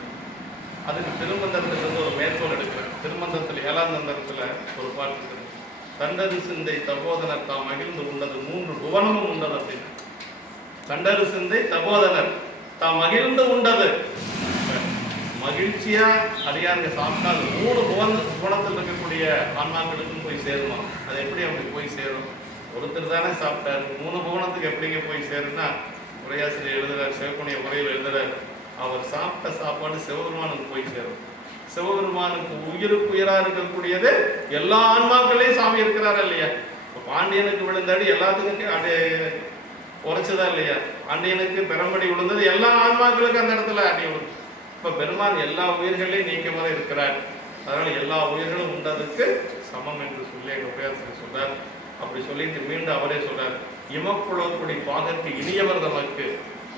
அதுக்கு திருமந்திரத்திலிருந்து ஒரு மேற்கோள் எடுக்கிறேன். திருமந்திரத்தில் 7ஆம் தந்திரத்தில் ஒரு பாட்டு இருக்குது. தண்டரு சிந்தை தபோதனர் தாம் மகிழ்ந்து உண்டது 3 புவனமும் உண்டது அப்படின்னு. தண்டரு சிந்தை தபோதனர் தாம் மகிழ்ந்து உண்டது. மகிழ்ச்சியா அடியாருங்க சாப்பிட்டா அது 3 புவனத்தில் இருக்கக்கூடிய ஆன்மாக்களுக்கும் போய் சேருமா? அது எப்படி அப்படி போய் சேரும்? ஒருத்தர் தானே சாப்பிட்டாரு. 3 புவனத்துக்கு எப்படிங்க போய் சேருன்னா, உரையாசிரியர் எழுதுறார், சிவக்குணிய உரையில் எழுதுறார். அவர் சாப்பிட்ட சாப்பாடு சிவபெருமானுக்கு போய் சேரும். சிவபெருமானுக்கு உயிருக்கு உயிராக இருக்கக்கூடியது எல்லா ஆன்மாக்களையும் சாமி இருக்கிறாரா இல்லையா? இப்போ பாண்டியனுக்கு விழுந்தாடி எல்லாத்துக்கும் அடி உரைச்சதா இல்லையா? பாண்டியனுக்கு பெரும்படி விழுந்தது எல்லா ஆன்மாக்களுக்கும் அந்த இடத்துல அடி விழுந்து. இப்போ பெருமான் எல்லா உயிர்களையும் நீக்கமாக இருக்கிறார். அதனால எல்லா உயிர்களும் உண்டதுக்கு சமம் என்று சொல்லி எங்கள் உரையாசிரியர் சொல்றார். அப்படி சொல்லிட்டு மீண்டும் அவரே சொல்றார். இமக்குழக்குடி பாகற்கு இனியவர் நமக்கு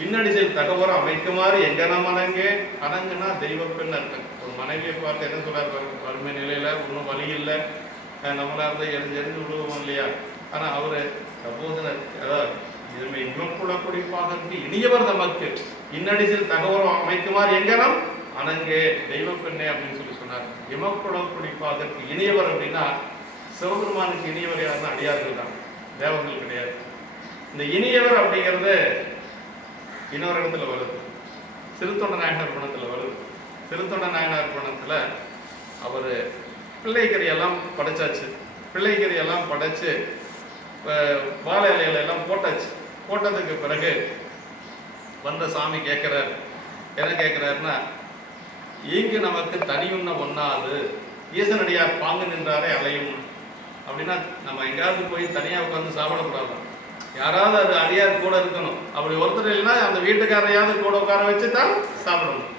இன்னடிசில் தகவலை அமைக்குமாறு எங்கன மனங்கே. அணங்குனா தெய்வ பெண் அர்த்தம். ஒரு மனைவியை பார்த்து என்ன சொல்றாரு? வறுமை நிலையில ஒன்றும் வழி இல்லை, நம்மளா இருந்தால் எரிஞ்சு விழுவோம் இல்லையா? ஆனால் அவரு தபோதனர் அதாவது இதுமே இமக்குழக்குடி பாகற்கு இனியவர் நமக்கு இன்னடிசில் தகவலை அமைக்குமாறு எங்கனம் அணங்கே தெய்வ பெண்ணே அப்படின்னு சொல்லி சொன்னார். இமக்குழக்குடி பாகற்கு இனியவர் அப்படின்னா சிவபெருமானுக்கு இனியவர் யாருன்னா அடியார்கள் தான், தேவர்கள் கிடையாது. இந்த இனியவர் அப்படிங்கிறது இன்னொரு இடத்துல வருது. சிறுத்தொண்ட நாயனார் புராணத்தில் வருது. சிறுத்தொண்ட நாயனார் புராணத்தில் அவர் பிள்ளைக்கறியெல்லாம் படைச்சாச்சு. பிள்ளைக்கறியெல்லாம் படைச்சு வாழை இலையிலெல்லாம் போட்டாச்சு. போட்டதுக்கு பிறகு வந்த சாமி கேட்குறாரு. என்ன கேட்குறாருன்னா, இங்கு நமக்கு தனியுண்ண ஒண்ணாது ஈசனடியார் பாங்கு நின்றாரே அலையும் அப்படின்னா, நம்ம எங்கேயாவது போய் தனியாக உட்காந்து சாப்பிடக்கூடாது. யாராவது அது அடியார் கூட இருக்கணும். அப்படி ஒருத்தர் இல்லைன்னா அந்த வீட்டுக்காரையாவது கூட உட்கார வச்சு தான் சாப்பிடணும்.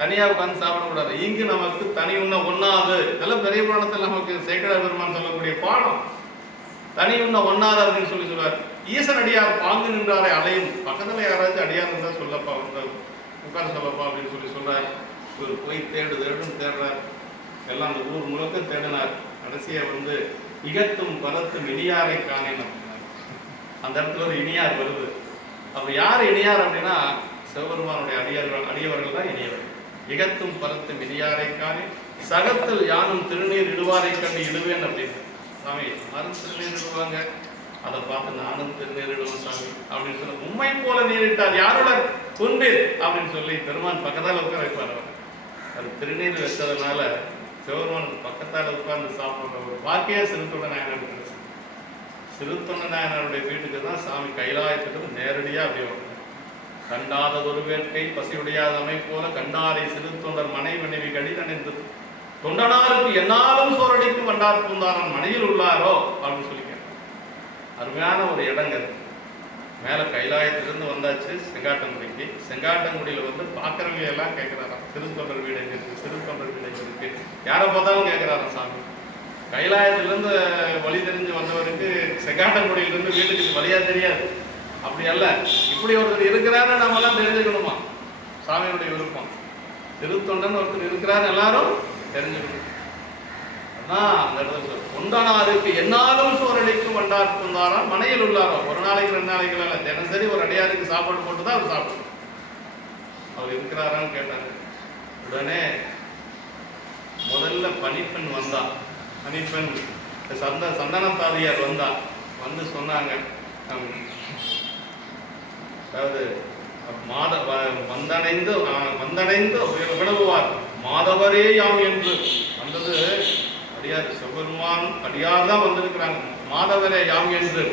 தனியாக உட்காந்து சாப்பிடக்கூடாது. இங்கு நமக்கு தனி உண்ண ஒண்ணாது. இதெல்லாம் பெரிய புராணத்தில் நமக்கு சேக்கடார் பெருமான் சொல்லக்கூடிய பாடம். தனி உண்ண ஒண்ணாது அப்படின்னு சொல்லி சொல்லுவார். ஈசன் அடியார் பாங்கு நின்றாரே அலையும். பக்கத்தில் யாராச்சும் அடியார் இருந்தால் சொல்லப்பா, உட்கார சொல்லப்பா அப்படின்னு சொல்லி சொல்றார். இவர் போய் தேடுன்னு தேடுறார். எல்லாம் அந்த ஊர் முழுக்க தேடினார். கடைசியை வந்து இகத்தும் பலத்தும் இனியாரை காணினார். அந்த இடத்துல ஒரு இனியார் வருது. அப்ப யார் இனியார் அப்படின்னா, சிவபெருமானுடைய அடியவர்கள் தான் இனியவர். இகத்தும் பலத்தும் இனியாரை காணி சகத்தில் யானும் திருநீர் இடுவாரை கண்டு இடுவேன் அப்படின்னு. சாமி மறு திருநீர் இடுவாங்க, அதை பார்த்து நானும் திருநீர் இடுவேன் சாமி அப்படின்னு சொல்லி உண்மை போல நீரிட்டார் யாரோட குன்பில் அப்படின்னு சொல்லி பெருமான் பக்கத்தால் உட்கார வைப்பார். அது திருநீர் வச்சதுனால சிவபெருமானுக்கு பக்கத்தால் உட்கார்ந்து சாப்பிட்ற ஒரு பாக்கிய சிறுத்தோட நாயனார். திருத்தொண்டனாருடைய வீட்டுக்கு தான் சாமி கைலாயத்துக்கு நேரடியாக அப்படி வரும். கண்டாததொரு வேட்கை பசியுடையாத அமைப்போல கண்டாரை சிறுத்தொண்டர் மனைவி கடிதன் என்று தொண்டனாருக்கு என்னாலும் சோரடிக்கும் கண்டார் பூந்தாரன் மனையில் உள்ளாரோ அப்படின்னு சொல்லி கேட்டார். அருமையான ஒரு இடங்க. மேலே கைலாயத்திலிருந்து வந்தாச்சு செங்காட்டங்குடிக்கு. செங்காட்டங்குடியில் வந்து பார்க்குறவங்க எல்லாம் கேட்குறாராம், சிறுத்தொண்டர் வீடு எங்க இருக்கு, சிறுத்தொண்டர் வீடு எங்க இருக்கு, யாரை பார்த்தாலும் கேட்குறாராம் சாமி. கைலாயத்திலிருந்து வழி தெரிஞ்சு வந்தவருக்கு செங்காட்டங்குடியிலிருந்து வீட்டுக்கு வழியாக தெரியாது. அப்படி அல்ல, இப்படி ஒருத்தர் இருக்கிறாருன்னு நம்மளாம் தெரிஞ்சுக்கணுமா? சாமியுடைய விருப்பம். திருத்தொண்டன் ஒருத்தர் இருக்கிறாரு எல்லாரும் தெரிஞ்சுக்கணும். அதான் அந்த இடத்துல தொண்டனாருக்கு என்னாலும் சோரடிக்கும் வண்டார் பூந்தாரான் மனையில் உள்ளாரோ. ஒரு நாளைக்கு 2 நாளைக்கு இல்லை, தினசரி ஒரு அடியாருக்கு சாப்பாடு போட்டு தான் அவர் சாப்பிடணும். அவர் இருக்கிறாரான்னு கேட்டாங்க. உடனே முதல்ல பணிப்பெண் வந்தா. பணிப்பெண் சந்தனத்தாதியார் வந்தா. வந்து சொன்னாங்க, அதாவது வந்தடைந்து வினவுவார் மாதவரே யாம் என்று வந்தது அடியார். சிவபெருமான் அடியார் தான் வந்திருக்கிறாங்க. மாதவரே யாம் என்று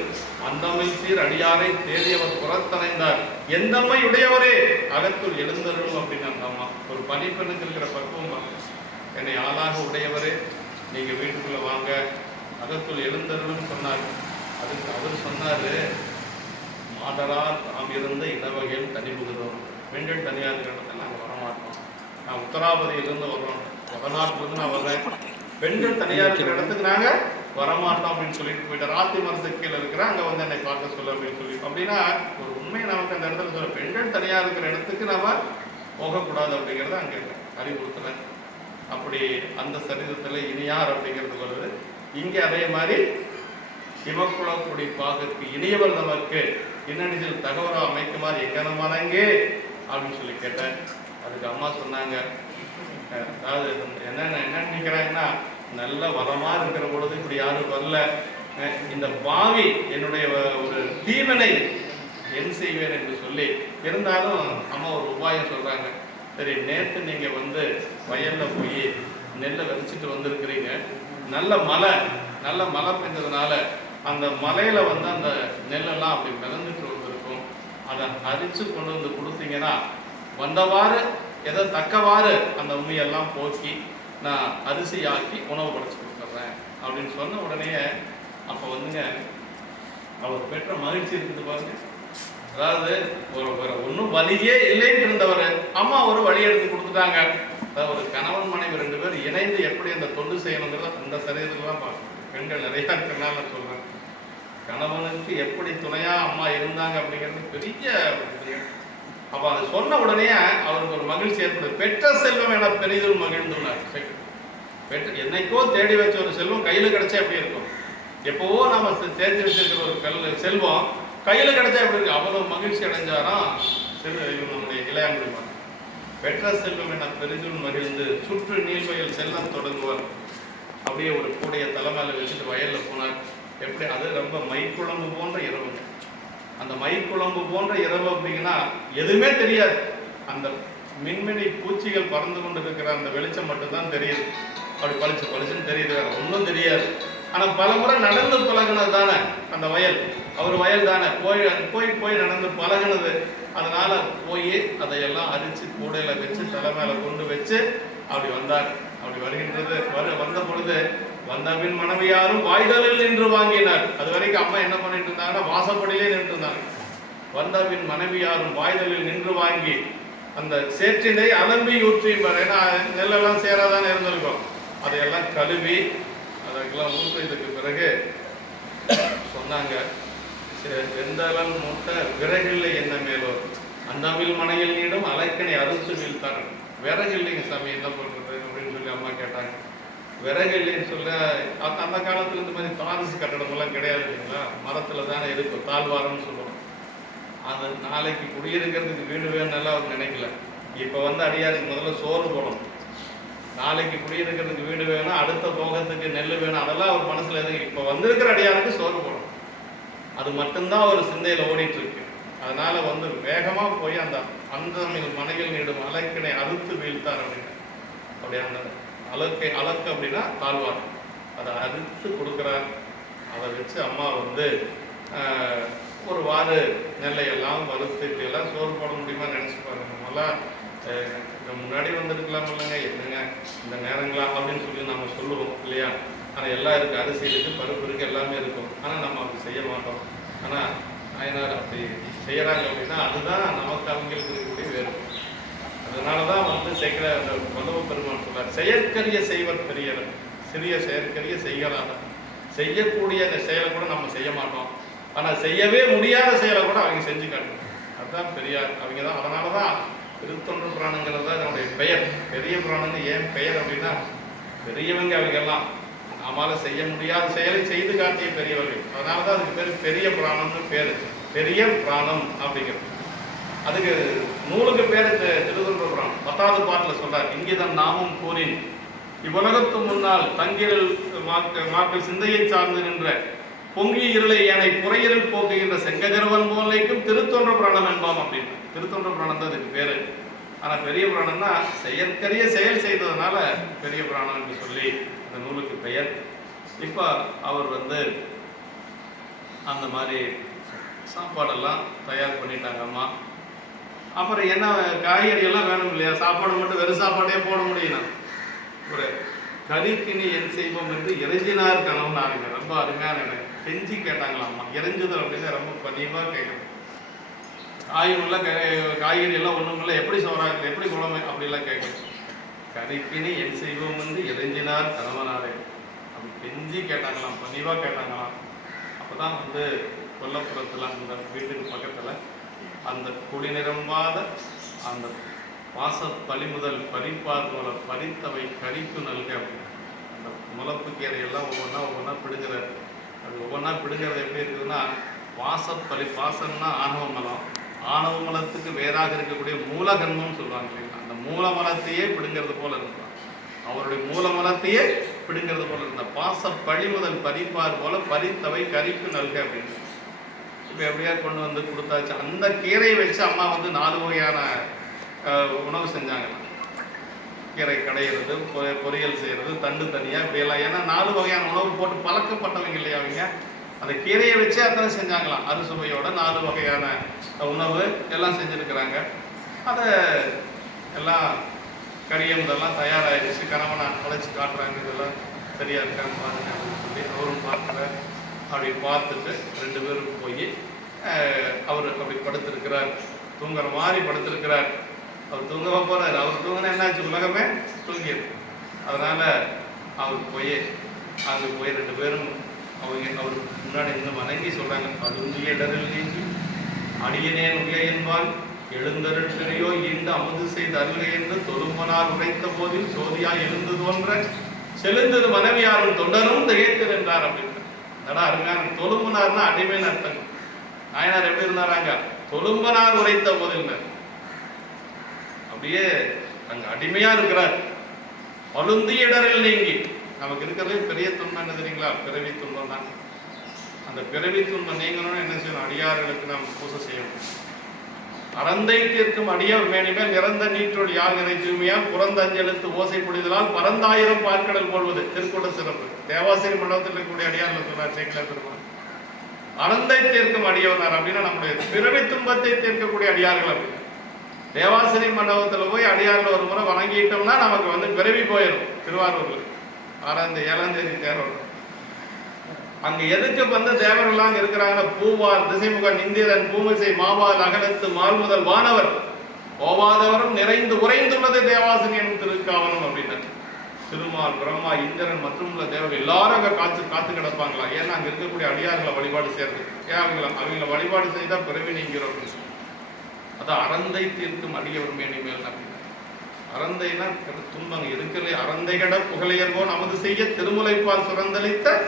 அந்தமை சீர் அடியாரை தேடியவர் புறத்தணைந்தார். எந்தம்மை உடையவரே அகத்துள் எழுந்தருளும் அப்படின்னு அந்த அம்மா. ஒரு பணிப்பெண்ணுக்கு இருக்கிற பக்குவம், என்னை ஆளாக உடையவரே நீங்க வீட்டுக்குள்ள வாங்க, அகத்துள் எழுந்தருளும் சொன்னார். அதுக்கு அவர் சொன்னாரு, மாதரார் தாம் இருந்த இடவகையில் தனிபுகிறோம். பெண்கள் தனியாக இருக்கிறத நாங்கள் வரமாட்டோம். நான் உத்தராபதியிலிருந்து வர்றோம், வடநாட்டிலிருந்து நான் வர்றேன். பெண்கள் தனியாக இருக்கிற இடத்துக்கு நாங்கள் வரமாட்டோம் அப்படின்னு சொல்லிட்டு போயிட்டு ராத்தி மரத்துக்கு கீழே இருக்கிற அங்கே வந்து என்னை பார்க்க சொல்ல அப்படின்னு சொல்லி. அப்படின்னா ஒரு உண்மையை நமக்கு அந்த இடத்துல சொல்ல, பெண்கள் தனியாக இருக்கிற இடத்துக்கு நம்ம போகக்கூடாது அப்படிங்கிறத அங்கே அறிவுறுத்துறேன். அப்படி அந்த சரிதத்தில் இனியார் அப்படிங்கிறது வருது. இங்கே அதே மாதிரி சிவக்குளக்குடி பாகற்கு இனியவர் நமக்கு பின்னணியில் தகவலை அமைக்குமாறு எங்கனமானங்கே அப்படின்னு சொல்லி கேட்டேன். அதுக்கு அம்மா சொன்னாங்க, அதாவது என்ன நினைக்கிறாங்கன்னா, நல்ல வளமா இருக்கிற பொழுது இப்படி யாரும் வரல, இந்த பாவி என்னுடைய ஒரு தீவனை என் செய்வேன் என்று சொல்லி. இருந்தாலும் அம்மா ஒரு உபாயம் சொல்றாங்க. சரி, நேற்று நீங்க வந்து வயல்ல போய் நெல்லை விதைச்சிட்டு வந்திருக்கிறீங்க, நல்ல மழை பெஞ்சதுனால அந்த மலையில வந்து அந்த நெல்லெல்லாம் அப்படி மிதந்துட்டு வந்திருக்கும். அதை அரிச்சு கொண்டு வந்து கொடுத்தீங்கன்னா வந்தவாறு எதை தக்கவாறு அந்த உண்மையெல்லாம் போக்கி நான் அரிசி ஆக்கி உணவு படைச்சு கொடுத்துட்றேன் அப்படின்னு சொன்ன உடனே அப்போ வந்துங்க அவர் பெற்ற மகிழ்ச்சி இருக்குது பாருங்க. அதாவது ஒரு ஒன்றும் வழியே இல்லைன்னு இருந்தவர் அம்மா ஒரு வழி எடுத்து கொடுத்துட்டாங்க. அதாவது ஒரு கணவன் மனைவி 2 பேர் இணைந்து எப்படி அந்த தொண்டு செய்யணுங்கிறத அந்த சரீரத்தில் தான் பார்க்கணும். பெண்கள் நிறையா இருக்கிறனால நான் சொல்றேன், கணவனுக்கு எப்படி துணையா அம்மா இருந்தாங்க அப்படிங்கிறது பெரிய. அப்ப அதை சொன்ன உடனே அவருக்கு ஒரு மகிழ்ச்சி ஏற்படுது. பெற்ற செல்வம் என பெரிதும் மகிழ்ந்துள்ளார். என்னைக்கோ தேடி வச்ச ஒரு செல்வம் கையில கிடைச்சா எப்படி இருக்கும்? எப்பவோ நாம சேர்த்து வச்சிருக்கிற ஒரு செல்வம் கையில கிடைச்சா எப்படி இருக்கு? அவ்வளவு மகிழ்ச்சி அடைஞ்சாராம் நம்முடைய இளையாங்குடி. பெற்ற செல்வம் என பெரிதும் மகிழ்ந்து சுற்று நீள்வயல் செல்லம் தொடங்குவார். அப்படியே ஒரு கூடைய தலைமையில வச்சுட்டு வயல்ல போனார். எப்படி அது ரொம்ப மைக்குழம்பு போன்ற இரவுங்க. அந்த மைக்குழம்பு போன்ற இரவு அப்படிங்கன்னா எதுவுமே தெரியாது. அந்த மின்மினி பூச்சிகள் பறந்து கொண்டு இருக்கிற அந்த வெளிச்சம் மட்டும்தான் தெரியுது. அப்படி பளிச்சுன்னு தெரியுது, வேற ஒன்றும் தெரியாது. ஆனா பல முறை நடந்து பழகினது தானே அந்த வயல், அவர் வயல் தானே, போய் நடந்து பழகினது. அதனால போய் அதையெல்லாம் அரிச்சு கூடையில வச்சு தலைமையில கொண்டு வச்சு அப்படி வந்தார். அப்படி வருகின்றது வந்த பொழுது வந்தபின் மனைவியாரும் வாய்தலில் நின்று வாங்கினார். அது வரைக்கும் அம்மா என்ன பண்ணிட்டு இருந்தாங்கன்னா வாசப்படியிலே நின்று இருந்தாங்க. வந்தபின் மனைவியாரும் வாய்தலில் நின்று வாங்கி அந்த சேற்றினை அலம்பி ஊற்றியும்பார். ஏன்னா நெல்லெல்லாம் சேராதானே இருந்திருக்கும். அதையெல்லாம் கழுவி அதற்கெல்லாம் ஊற்றுறதுக்கு பிறகு சொன்னாங்க, வெந்தளன் மூட்டை விறகில்லை என்ன மேலோ அந்தமில் மனையில் நீடும் அலைக்கணை அறுத்து வீழ்த்தார். விறகு இல்லைங்க சாமி, என்ன பண்றது அப்படின்னு சொல்லி அம்மா கேட்டாங்க. விறகு இல்லைன்னு சொல்ல அந்த காலத்துல இந்த மாதிரி தாரசு கட்டடமெல்லாம் கிடையாது இல்லைங்களா, மரத்துல தானே இருக்கும், தாழ்வாரம்னு சொல்லுவோம். அது நாளைக்கு குடியிருக்கிறதுக்கு வீடு வேணும்னால அவர் நினைக்கல. இப்போ வந்து அடியாருக்கு முதல்ல சோறு போடணும், நாளைக்கு குடியிருக்கிறதுக்கு வீடு வேணும், அடுத்த போகத்துக்கு நெல் வேணும், அதெல்லாம் அவர் மனசுல எதுவும். இப்போ வந்திருக்கிற அடியாருக்கு சோறு போடணும், அது மட்டும்தான் அவர் சிந்தையில் ஓடிட்டு இருக்கு. அதனால வந்து வேகமா போய் அந்த மனையில் நீடும் அலக்கினை அறுத்து வீழ்த்தார் அப்படின்னு. அப்படி அந்த அளக்கு அப்படின்னா தாழ்வார், அதை அறுத்து கொடுக்குறார். அதை வச்சு அம்மா வந்து ஒரு வாரு நெல்லையெல்லாம் வறுத்து இப்படியெல்லாம் சோறு போட முடியுமா நினச்சி பாருங்க. நம்மளாம் முன்னாடி வந்துருக்கலாம் இல்லைங்க, என்னங்க இந்த நேரங்களா அப்படின்னு சொல்லி நம்ம சொல்லுவோம் இல்லையா. ஆனால் எல்லாம் இருக்குது, அரிசி இருக்குது, பருப்பு இருக்குது, எல்லாமே இருக்கும். ஆனால் நம்ம அப்படி செய்ய மாட்டோம். ஆனால் நாயனார் அப்படி செய்கிறாங்க அப்படின்னா அதுதான் நமக்கு அவங்களுக்கு இருக்கக்கூடிய வேறு. அதனால தான் வந்து செய்கிற அந்த வல்லவ பெருமான் சொல்றார், செயற்கரிய செய்வர் பெரியவர், சிறிய செயற்கரிய செய்யலாத. செய்யக்கூடிய அந்த செயலை கூட நம்ம செய்ய மாட்டோம், ஆனால் செய்யவே முடியாத செயலை கூட அவங்க செஞ்சு காட்டணும். அதுதான் பெரியார். அவங்க தான். அதனால தான் திருத்தொண்டர் புராணங்கிறது தான் என்னுடைய பெயர். பெரிய புராணங்க ஏன் பெயர் அப்படின்னா, பெரியவங்க அவங்கெல்லாம் நம்மளால செய்ய முடியாத செயலை செய்து காட்டிய பெரியவர்கள். அதனால தான் அதுக்கு பேர் பெரிய புராணம்னு பேர். பெரிய புராணம் அப்படிங்கிறது. அதுக்கு நூலுக்கு பேர் திருத்தொண்டர் புராணம். 10வது பாட்டில் சொல்றார், இங்கேதான் நாமும் கூறின் இவ்வுலகத்து முன்னால் தங்கிரல் மாக்கள் சிந்தையை சார்ந்து நின்ற பொங்கி இருளை ஏனை புறையிருள் போக்குகின்ற செங்கதிரவன் போலைக்கும் திருத்தொன்ற புராணம் என்பாம் அப்படின்னு. திருத்தொன்ற புராணம் தான் அதுக்கு பேரு. ஆனால் பெரிய புராணம்னா செயற்கரிய செயல் செய்ததுனால பெரிய புராணம் என்று சொல்லி அந்த நூலுக்கு பெயர். இப்போ அவர் வந்து அந்த மாதிரி சாப்பாடெல்லாம் தயார் பண்ணிட்டாங்க அம்மா. அப்புறம் என்ன காய்கறியெல்லாம் வேணும் இல்லையா, சாப்பாடு மட்டும் வெறும் சாப்பாடே போட முடியும். ஒரு கறிக்கினி என் செய்வோம் என்று இறைஞ்சினார் கணவன் ஆகுங்க. ரொம்ப அருமையான எனக்கு செஞ்சு கேட்டாங்களா அம்மா. இறைஞ்சுதல் அப்படின்னு ரொம்ப பதிவாக கேட்கணும். காய்கறிலாம் காய்கறி எல்லாம் ஒன்றும் இல்லை, எப்படி சோறாங்க, எப்படி குழம்பு அப்படிலாம் கேட்கணும். கறிக்கினி என் செய்வோம் என்று இறைஞ்சினார் கணவனாரே அப்படி செஞ்சு கேட்டாங்களாம், பதிவாக கேட்டாங்களாம். அப்போ தான் வந்து கொல்லப்புறத்தில் அந்த வீட்டுக்கு பக்கத்தில் அந்த குடிநிரம்பாத அந்த வாச பழிமுதல் பறிப்பார் போல பறித்தவை கறிக்கு நல்க அப்படின்னு. அந்த முளப்பு கீரையெல்லாம் ஒவ்வொன்றா பிடுங்குறாரு. அது ஒவ்வொன்றா பிடுங்கிறது எப்படி இருக்குதுன்னா, வாசப்பலி, வாசம்னா ஆணவ மலம், ஆணவ மலத்துக்கு வேறாக இருக்கக்கூடிய மூலகன்மம்னு சொல்கிறாங்க இல்லைங்களா. அந்த மூல மலத்தையே பிடுங்கிறது போல இருந்தான். அவருடைய மூல மலத்தையே பிடுங்கிறது போல இருந்தா. பாச பழிமுதல் பறிப்பார் போல பறித்தவை கறிக்கு நல்க அப்படின்னு. இப்போ எப்படியா கொண்டு வந்து கொடுத்தாச்சு. அந்த கீரையை வச்சு அம்மா வந்து 4 வகையான உணவு செஞ்சாங்க. கீரை கடையிறது, பொரியல் செய்கிறது, தண்டு தனியாக இப்படியெல்லாம். ஏன்னா 4 வகையான உணவு போட்டு பழக்கப்பட்டவங்க இல்லையா அவங்க. அந்த கீரையை வச்சு அத்தனை செஞ்சாங்களாம். அறுசுவையோட 4 வகையான உணவு எல்லாம் செஞ்சுருக்கிறாங்க. அதை எல்லாம் கறியமுதெல்லாம் தயாராகிடுச்சு. கணவனை அழைச்சி காட்டுறாங்க, இதெல்லாம் சரியாக இருக்கான்னு பாருங்க அப்படின்னு சொல்லி அவரும் பார்க்குறார். அப்படி பார்த்துட்டு 2 பேரும் போய் அவர் அப்படி படுத்திருக்கிறார், தூங்குற மாதிரி படுத்திருக்கிறார். அவர் தூங்கவா போறாரு. அவர் தூங்கினா என்னாச்சு, உலகமே தூங்கிடும். அதனால அவர் போய் அங்கே போய் 2 பேரும் அவருக்கு முன்னாடி இன்னும் வணங்கி சொல்றாங்க, அழுந்திய இடரில் நீங்கி அடியனேன் உய என்பால் எழுந்தருள் பெரியோ இந்த அமுது செய்த அருகை என்று தொழும்பனார் உரைத்த போதில் சோதியா எழுந்து தோன்ற செலுந்தது மனைவியாரும் தொண்டரும் திகைத்தர் என்றார் அப்படின்னு. அதனால அருமையான தொழும்பனார்னா அடிமைன்னு அர்த்தம். நாயனார் எப்படி இருந்தாராங்க, தொழும்பனார் உரைத்த போதில் அப்படியே அங்க அடிமையா இருக்கிறார். அழுந்திய இடரில் நீங்கி. நமக்கு இருக்கிறது பெரிய துன்பம் என்ன தெரியுங்களா, பிறவி துன்பம் தான். அந்த பிறவி துன்பம் நீங்கணும்னு என்ன செய்யணும், அடியார்களுக்கு நாம் பூசை செய்யணும். அறந்தை தீர்க்கும் அடியார் மேனிமேல் நிறந்த நீற்றொழி யார் நிறை தூய்மையால் புறந்த அஞ்செழுத்து ஓசை புடிதலால் பரந்தாயிரம் பார்க்கடல் போடுவது திருக்கூட சிறப்பு. தேவாசிரி மண்டபத்தில் இருக்கக்கூடிய அடியார்கள் சொன்னார் சேக்கிழார் பெருமாள். அறந்தை தீர்க்கும் அடியவனார் அப்படின்னா நம்முடைய பிறவி துன்பத்தை தீர்க்கக்கூடிய அடியார்கள் அப்படின்னு. தேவாசிரி மண்டபத்தில் போய் அடியாரில் ஒரு முறை வணங்கிட்டோம்னா நமக்கு வந்து பிறவி போயிடும். திருவாரூரில் 7ஆம் தேதி தேரோடு. அங்கே எதுக்கு வந்து தேவரெல்லாம் அங்கே இருக்கிறாங்கன்னா, பூவார் திசைமுகன் இந்திரன் பூமிசை மாவார் அகலத்து மால் முதல் வானவர் ஓவாதவரும் நிறைந்து உறைந்துள்ளது தேவாசிரி எனும் திருக்காவனம் அப்படின்னா. திருமால் பிரம்மா இந்திரன் மற்றும் உள்ள தேவர்கள் எல்லாரும் அங்கே காத்து கிடப்பாங்களா. ஏன்னா அங்கே இருக்கக்கூடிய அடியார்களை வழிபாடு செய்யறது. ஏன் அவங்கள வழிபாடு செய்தால் பிறவி நீங்கிறோம் அப்படின்னு சொல்லி. அதான் அறந்தை தீர்க்கும் அடியவர் மேனி மேல் அப்படின்னா. அறந்தைனா துன்பம் இருக்கிறது. அறந்தைகட புகழையர்வோ நமது செய்ய திருமுலைப்பால் சுரந்தளித்த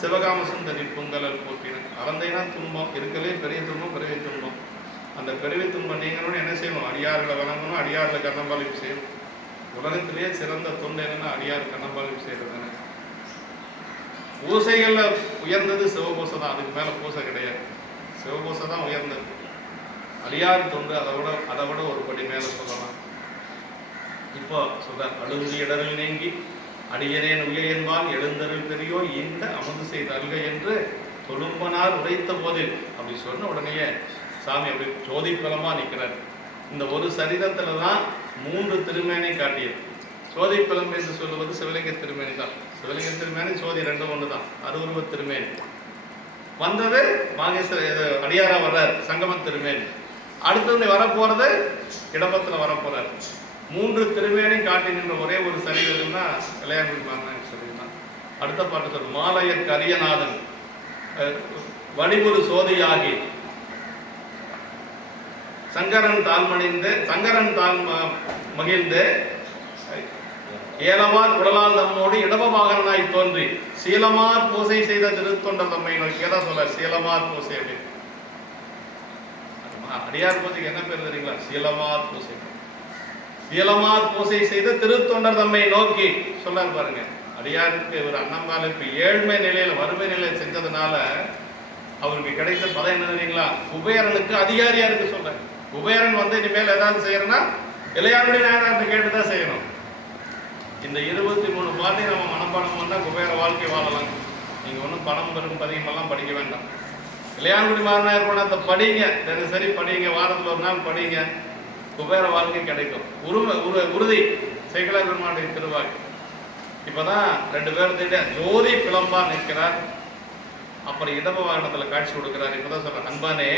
சிவகாம சுந்தரி பொங்கலல் போற்றின. அறந்தைனா துன்பம் இருக்கிறதே, பெரிய துன்பம் பிறவி துன்பம். அந்த பிறவி துன்பம் நீங்கணும்னு என்ன செய்யணும், அடியார்களை வணங்கணும், அடியார்களை கண்ணம்பாளிப்பு செய்யணும். உலகத்திலேயே சிறந்த தொண்டு என்னன்னா அடியார் கண்ணம்பாளிப்பு செய்யறதுன்னு. பூசைகள்ல உயர்ந்தது சிவபூசை தான், அதுக்கு மேல பூசை கிடையாது. சிவபூசை தான் உயர்ந்தது. அடியார் தொண்டு அதை விட ஒரு படி மேல சொல்லலாம். இப்போ சொல்ற அழுந்தி இடரில் நீங்கி அடியனேன் உயிரியன்பால் எழுந்தருள் பெரியோர் இந்த அமுது செய்த அல்க என்று தொழும்பனார் உரைத்த போதில் அப்படி சொன்ன உடனேயே சாமி அப்படி ஜோதிப்பலமா நிற்கிறார். இந்த ஒரு சரீரத்துல தான் 3 திருமேனை காட்டியது. சோதிப்பலம் என்று சொல்லுவது சிவலிங்க திருமேனி தான். சிவலிங்க திருமேனி சோதி 2 ஒன்று தான். அருவுருவ திருமேனி வந்தது மாகேஸ்வர அடியாரா வர்றார் சங்கம திருமேனி. அடுத்தது வரப்போறது இடபத்துல வரப்போறார். 3 திருமேனி காட்டி நின்ற ஒரே ஒரு சரீரம்னா கல்யாணம் சரீரம். அடுத்த பாட்டு சொல்லு மாலையர் கரியநாதன் வடிவுறு சோதியாகி சங்கரன் தாழ்மணிந்து சங்கரன் தாழ் மகிழ்ந்து ஏலவார் குடலால் தம்மோடு இடப வாகனாய் தோன்றி சீலமார் பூசை செய்த திருத்தொண்டர் தம்மை நோக்கியதான் சொல்றார். சீலமார் பூசை அப்படின்னு அடியார் பூசைக்கு என்ன பேர் தெரியுங்களா? சீலமார் பூசை. சீலமார் பூசை செய்த திருத்தொண்டர் தம்மை நோக்கி சொல்றாரு பாருங்க. அடியாருக்கு ஒரு அண்ணம்பாலுக்கு ஏழ்மை நிலையில வறுமை நிலையில செஞ்சதுனால அவருக்கு கிடைத்த பதம் என்ன தெரியுங்களா? குபேரனுக்கு அதிகாரியா இருக்கு சொல்றாரு. குபேரன் வந்து இனிமேல் ஏதாவது செய்யறேன்னா இளையாருடைய நாயனார்ட்ட கேட்டுதான் செய்யணும். இந்த 23 பாட்டையும் நம்ம மனப்பாடம் பண்ணால் குபேர வாழ்க்கை வாழலாம். நீங்கள் ஒன்றும் பணம் பெரும் பதிகமெல்லாம் படிக்க வேண்டாம். இளையான்குடி மாறனார் பணத்தை படிங்க, தினசரி படிங்க, வாரத்தில் ஒரு நாள் படிங்க, குபேர வாழ்க்கை கிடைக்கும். உறுதி சேக்கலா பெருமானுடைய திருவாக்கு. இப்போதான் 2 பேர் திட்ட ஜோதி பிளம்பா நிற்கிறார். அப்புறம் இடப வாகனத்தில் காட்சி கொடுக்கிறார். இப்போதான் சொல்றேன், அன்பானே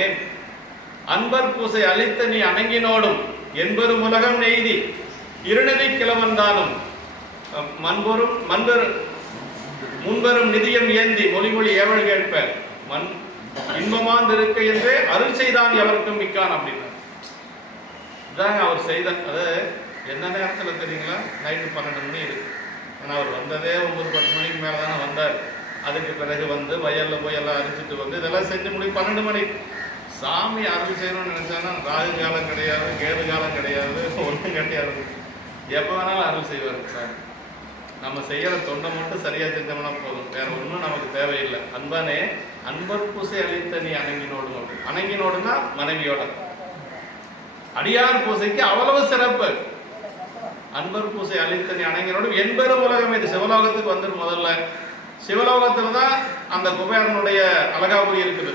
அன்பர் பூசை அளித்த நீ அணங்கினோடும் என்பரும் உலகம் நெய்தி இருநிதி கிழவந்தானும் மண்பொரும் முன்பெரும் நிதியம் ஏந்தி மொழிமொழி ஏவல் கேட்ப மண் இன்பமாந்திருக்க என்றே அருள் செய்தான் எவருக்கும் மிக்கான் அப்படின்னா இதாங்க அவர் செய்த. அது என்ன நேரத்தில் தெரியுங்களா? நைட்டு 12 மணி இருக்கு. ஆனால் அவர் வந்ததே 9-10 மணிக்கு மேலே தானே வந்தார். அதுக்கு பிறகு வந்து வயலில் போய் எல்லாம் அரிச்சிட்டு வந்து இதெல்லாம் செஞ்சு முடியும் 12 மணி. சாமி அருள் செய்யணும்னு நினைச்சானா ராகு காலம் கிடையாது, கேது காலம் கிடையாது, ஒன்றும் கிடையாது. எப்போ வேணாலும் அருள் செய்வார் சார். நம்ம செய்யற தொண்டை மட்டும் சரியா செஞ்சோம்னா போதும், வேற ஒன்றும் நமக்கு தேவையில்லை. அன்பானே அன்பர் பூசை அளித்த நீ அணங்கினோடும் அப்படி. அணங்கினோடுனா மனைவியோட. அடியார் பூசைக்கு அவ்வளவு சிறப்பு. அன்பர் பூசை அளித்த நீ அணங்கினோடும் என்பெரும் உலகம். இது சிவலோகத்துக்கு வந்துடும். முதல்ல சிவலோகத்துல தான் அந்த குபேரனுடைய அழகாபுரி இருக்குது.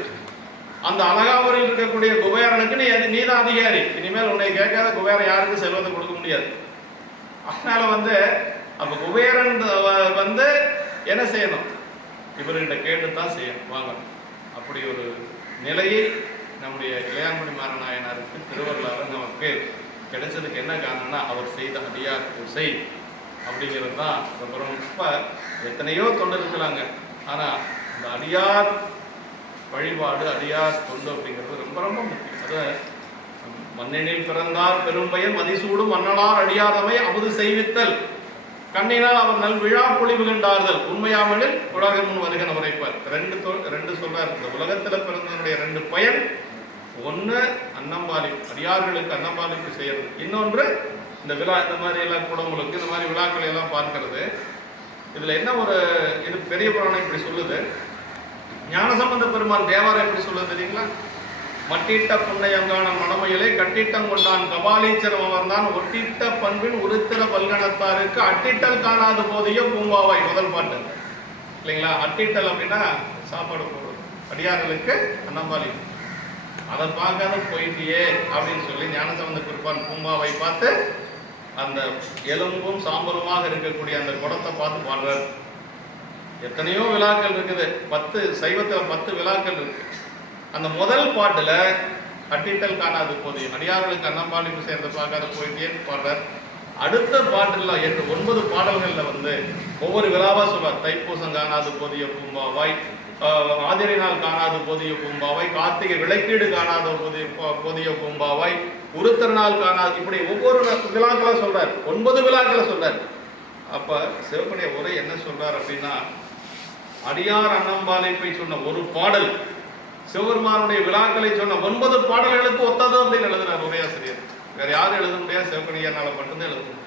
அந்த அழகாபுரியில் இருக்கக்கூடிய குபேரனுக்கு நீதான் அதிகாரி. இனிமேல் உன்னை கேட்காத குபேரன் யாருக்கும் செல்வத்தை கொடுக்க முடியாது. அதனால வந்து அப்ப குபேரன் வந்து என்ன செய்யணும்? இவர்கிட்ட கேட்டுத்தான் செய்யணும், வாங்க. அப்படி ஒரு நிலையை நம்முடைய இளையான்குடி மாறநாயனாருக்கு திருவள்ளாறு நமக்கு கிடைச்சதுக்கு என்ன காரணம்னா அவர் செய்த அடியார் பூசை அப்படிங்கிறது தான். அப்புறம் இப்போ எத்தனையோ தொண்டு இருக்கலாங்க, ஆனால் இந்த அடியார் வழிபாடு அடியார் தொண்டு அப்படிங்கிறது ரொம்ப ரொம்ப முக்கியம். அதை மண்ணெனில் பிறந்தார் பெரும்பயன் மதிசூடும் மன்னலார் அடியாதமை அமுது செய்வித்தல் கண்ணினால் அவர் நல் விழா பொழிவு கண்டார்கள் உண்மையாமலில் உலகம் முன் வருகன உரைப்பார். ரெண்டு சொல்றார். இந்த உலகத்துல பிறந்தவனுடைய 2 பயன். ஒன்று அன்னம்பாலிப்பு, அடியார்களுக்கு அன்னம்பாலிப்பு செய்யறது. இன்னொன்று இந்த விழா, இந்த மாதிரி எல்லாம் குடமுழுக்கு, இந்த மாதிரி விழாக்களை எல்லாம் பார்க்கிறது. இதுல என்ன ஒரு இது பெரிய புராணம் இப்படி சொல்லுது. ஞானசம்பந்த பெருமான் தேவாரம் எப்படி சொல்லுது தெரியுங்களா? மட்டிட்ட புன்னையங்கான மணமையிலே கட்டிட்டம் கொண்டான் கபாலீச்சரம் அமர்ந்தான் ஒட்டிட்ட பண்பின் உருத்திர பல்கணத்தாருக்கு அட்டிட்டல் காணாத போதையோ பூம்பாவாய். முதல் பாட்டு இல்லைங்களா? அட்டிட்டல் அப்படின்னா சாப்பாடு போடுறது, அடியார்களுக்கு அன்னம்பாலி. அதை பார்க்காத போயிட்டியே அப்படின்னு சொல்லி ஞானசம்பந்த பெருமான் பூம்பாவை பார்த்து அந்த எலும்பும் சாம்பலுமாக இருக்கக்கூடிய அந்த குடத்தை பார்த்து பாடுறார். எத்தனையோ விழாக்கள் இருக்குது. 10 சைவத்தில் 10 விழாக்கள் இருக்கு. அந்த முதல் பாட்டுல அட்டிட்டல் காணாது போதிய அடியார்களுக்கு அன்னம்பாலிப்பு சேர்ந்து பார்க்காத போயிட்டேன்னு பாடுறார். அடுத்த பாட்டுல 9 பாடல்கள்ல வந்து ஒவ்வொரு விழாவா சொல்றார். தைப்பூசம் காணாது போதிய பூம்பாவாய், ஆதிரை நாள் காணாது போதிய பூம்பாவாய், கார்த்திகை விளக்கீடு காணாத போதிய பூம்பாவாய், உருத்திரநாள் காணாது, இப்படி ஒவ்வொரு விழாக்களா சொல்றார். 9 விழாக்களை சொல்றார். அப்ப சிவனுடைய உரை என்ன சொல்றார் அப்படின்னா, அடியார் அன்னம்பாலிப்பை சொன்ன ஒரு பாடல் சிவபெருமானுடைய விழாக்களை சொன்ன 9 பாடல்களுக்கு ஒத்தது அப்படின்னு எழுதுறார் உரையாசிரியர். வேற யாரும் எழுத முடியாது, சிவகணியனால மட்டும்தான் எழுத முடியும்.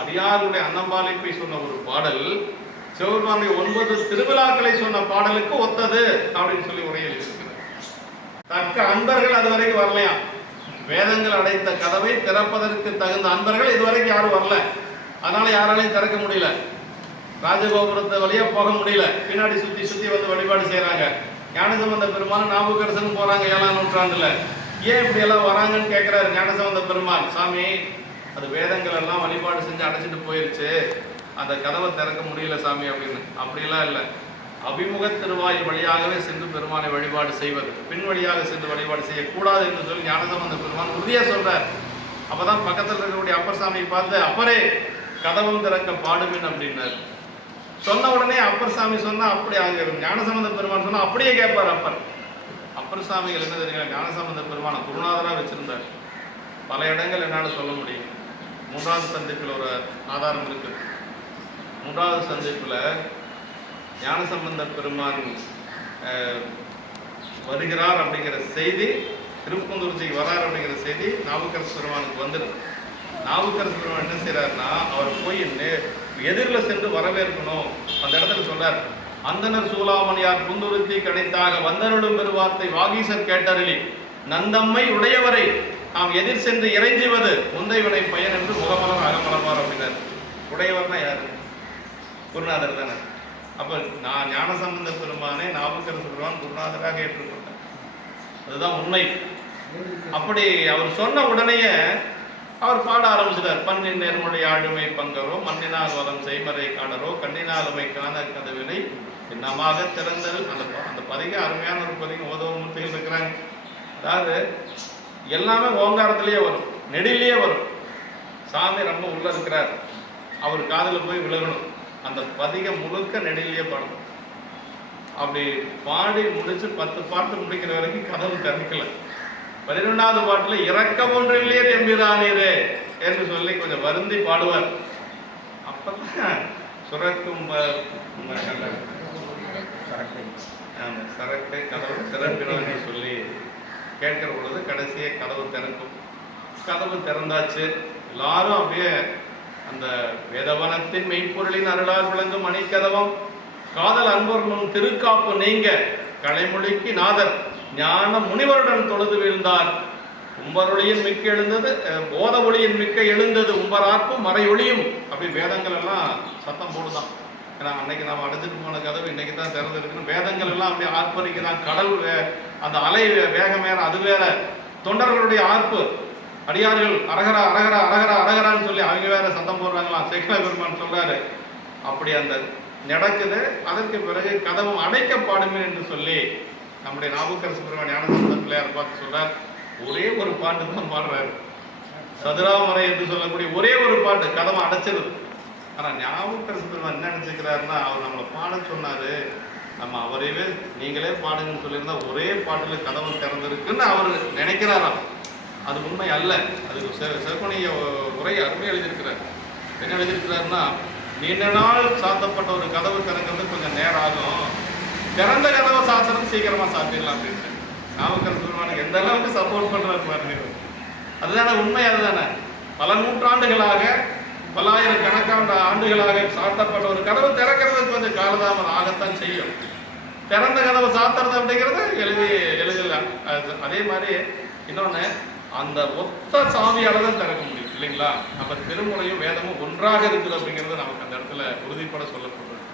அடியாருடைய அன்னம்பாலிப்பை சொன்ன ஒரு பாடல் சிவபெருமானுடைய 9 திருவிழாக்களை சொன்ன பாடலுக்கு ஒத்தது அப்படின்னு சொல்லி உரையில் இருக்கிறார். தக்க அன்பர்கள் அது வரைக்கும் வரலையா? வேதங்கள் அடைத்த கதவை திறப்பதற்கு தகுந்த அன்பர்கள் இதுவரைக்கும் யாரும் வரல. அதனால யாராலையும் திறக்க முடியல. ராஜகோபுரத்தை வழியா போக முடியல. பின்னாடி சுத்தி சுத்தி வந்து வழிபாடு செய்யறாங்க. ஞானசம்பந்த பெருமான் நாவுக்கரசன் போறாங்க 7ஆம் நூற்றாண்டுல. ஏன் இப்படி எல்லாம் வராங்கன்னு கேட்கிறாரு ஞானசம்பந்த பெருமான். சாமி, அது வேதங்கள் எல்லாம் வழிபாடு செஞ்சு அடைச்சிட்டு போயிருச்சு, அந்த கதவை திறக்க முடியல சாமி அப்படின்னு. அப்படிலாம் இல்லை. அபிமுக திருவாயில் வழியாகவே சென்று பெருமானை வழிபாடு செய்வது, பின் வழியாக சென்று வழிபாடு செய்யக்கூடாது என்று சொல்லி ஞானசம்பந்த பெருமான் உறுதியா சொல்றார். அப்பதான் பக்கத்தில் இருக்கக்கூடிய அப்பர் சாமியை பார்த்து, அப்பரே கதவும் திறக்க பாடுமின் அப்படின்னாரு. சொன்ன உடனே அப்பர் சாமி சொன்னா அப்படி அங்க ஞானசம்பந்த பெருமான் சொன்னா அப்படியே கேட்பார் அப்பர். அப்பர் சாமிகள் என்ன தெரியுங்க, ஞானசம்பந்த பெருமான குருநாதரா வச்சிருந்தார். பல இடங்கள் என்னால சொல்ல முடியும். 3வது சந்திப்பில் ஒரு ஆதாரம் இருக்கு. 3வது சந்திப்புல ஞானசம்பந்த பெருமான் வருகிறார் அப்படிங்கிற செய்தி, திருப்பந்தூர்ஜிக்கு வரார் அப்படிங்கிற செய்தி நாவுக்கரசு பெருமானுக்கு வந்துடும். நாவுக்கரசு பெருமான் என்ன செய்யறாருன்னா, அவர் போய் எதிரில் சென்று வரவேற்கணும். அந்த இடத்துல சொல்றார், அந்தனர் சூலாமணியார் புந்துருத்தி கணித்தாக வந்தருளும் பெருவார்த்தை வாகீசர் கேட்டருளி நந்தம்மை உடையவரை நாம் எதிர் சென்று இறைஞ்சுவது முந்தைவினை பயன் என்று முகமலம் அகமலமார் அப்படின்னார். உடையவர்னா யாரு? குருநாதர் தானே. அப்ப நான் ஞானசம்பந்த பெருமானை நாவுக்கரசு பெருமான் குருநாதராக ஏற்றுக்கொண்டார். அதுதான் உண்மை. அப்படி அவர் சொன்ன உடனேயே அவர் பாட ஆரம்பிச்சிட்டார். பண்ணின் நேர்மொழி ஆளுமை பங்கரோ மண்ணினால் வளம் செய்மறை காடரோ கண்ணினாலுமை காண கதவினை என்னமாக திறந்தல். அந்த பதிக அருமையான ஒரு பதிக. ஓதவமூர்த்திகள் இருக்கிறாங்க. அதாவது எல்லாமே ஓங்காரத்திலேயே வரும், நெடிலேயே வரும். சாமி ரொம்ப உள்ள இருக்கிறார், அவர் காதில் போய் விழுகணும். அந்த பதிகம் முழுக்க நெடிலேயே பாடணும். அப்படி பாடி முடிச்சு 10 பாட்டு முடிக்கிற வரைக்கும் கதவு திறக்கல. 11வது பாட்டுல இறக்கம் ஒன்றில்லையர் எம்பிரானீரே என்று சொல்லி கொஞ்சம் வருந்தி பாடுவார். அப்பதான் சுரக்கும் சரக்கு கதவு திறப்பினு சொல்லி கேட்கிற பொழுது கடைசியே கதவு திறக்கும். கதவு திறந்தாச்சு. எல்லாரும் அப்படியே அந்த வேதவனத்தின் மெய்ப்பொருளின் அருளால் விளங்கும் மணிக்கதவம் காதல் அன்பர் முன் திருக்காப்பு நீங்க கலைமொழிக்கு நாதர் ஞான முனிவருடன் தொழுது வீழ்ந்தார். உம்பரொளியின் மிக்க எழுந்தது, போத ஒளியின் மிக்க எழுந்தது உம்பராப்பும் மறையொளியும். அப்படி வேதங்கள் எல்லாம் சத்தம் போடுதான். ஏன்னா அன்னைக்கு நாம் அடைச்சிட்டு போன கதவு இன்னைக்கு தான் திறந்துருக்குன்னு வேதங்கள் எல்லாம் அப்படியே ஆர்ப்பரிக்கிறான். கடல் அந்த அலை வேகம் வேற, அது வேற. தொண்டர்களுடைய ஆர்ப்பு, அடியார்கள் அரகரா அரகரா அரகரா அரகரான்னு சொல்லி அவங்க வேற சத்தம் போடுறாங்களாம். சேக்கிழார் பெருமான் சொல்றாரு. அப்படி அந்த நடக்குது. அதற்கு பிறகு கதவும் அடைக்கப்பாடுமே என்று சொல்லி நம்முடைய நாவுக்கரசு பெருமான் ஞானசம்பந்த பிள்ளையார் பார்த்து சொல்றார். ஒரே ஒரு பாட்டு தான் பாடுறாரு. சதுராமரை என்று சொல்லக்கூடிய ஒரே ஒரு பாட்டு கதவை அடைச்சிருது. ஆனா நாவுக்கரசு பெருமான் என்ன நினைச்சுக்கிறாருன்னா, அவர் நம்மளை பாட சொன்னாரு, நம்ம அவரையே நீங்களே பாடுங்கன்னு சொல்லியிருந்தா ஒரே பாட்டுல கதவு திறந்திருக்குன்னு அவர் நினைக்கிறாராம். அது உண்மை அல்ல. அதுக்கு செப்பனிய உரை அருமையாக எழுதியிருக்கிறார். என்ன எழுதியிருக்கிறாருன்னா, நீண்ட நாள் சாத்தப்பட்ட ஒரு கதவு திறக்கிறது கொஞ்சம் நேரம் ஆகும், திறந்த கதவை சாத்திரம் சீக்கிரமா சாத்திடலாம் அப்படின்ட்டு நாவுக்கரசு பெருமானுக்கு எந்த அளவுக்கு சப்போர்ட் பண்றாரு பாருங்க. அதுதானே உண்மை. அதுதானே பல நூற்றாண்டுகளாக பல்லாயிரக்கணக்கான ஆண்டுகளாக சாத்தப்பட்ட ஒரு கதவு திறக்கிறதுக்கு கொஞ்சம் காலதாமதம் ஆகத்தான் செய்யும். திறந்த கதவை சாத்துறது அப்படிங்கிறது எளிதில். அதே மாதிரி இன்னொன்று, அந்த ஒத்த சாவியால தான் திறக்க முடியும் இல்லைங்களா? அப்ப திருமுறையும் வேதமும் ஒன்றாக இருக்குது அப்படிங்கிறது நமக்கு அந்த இடத்துல உறுதிப்பட சொல்லப்படுறது.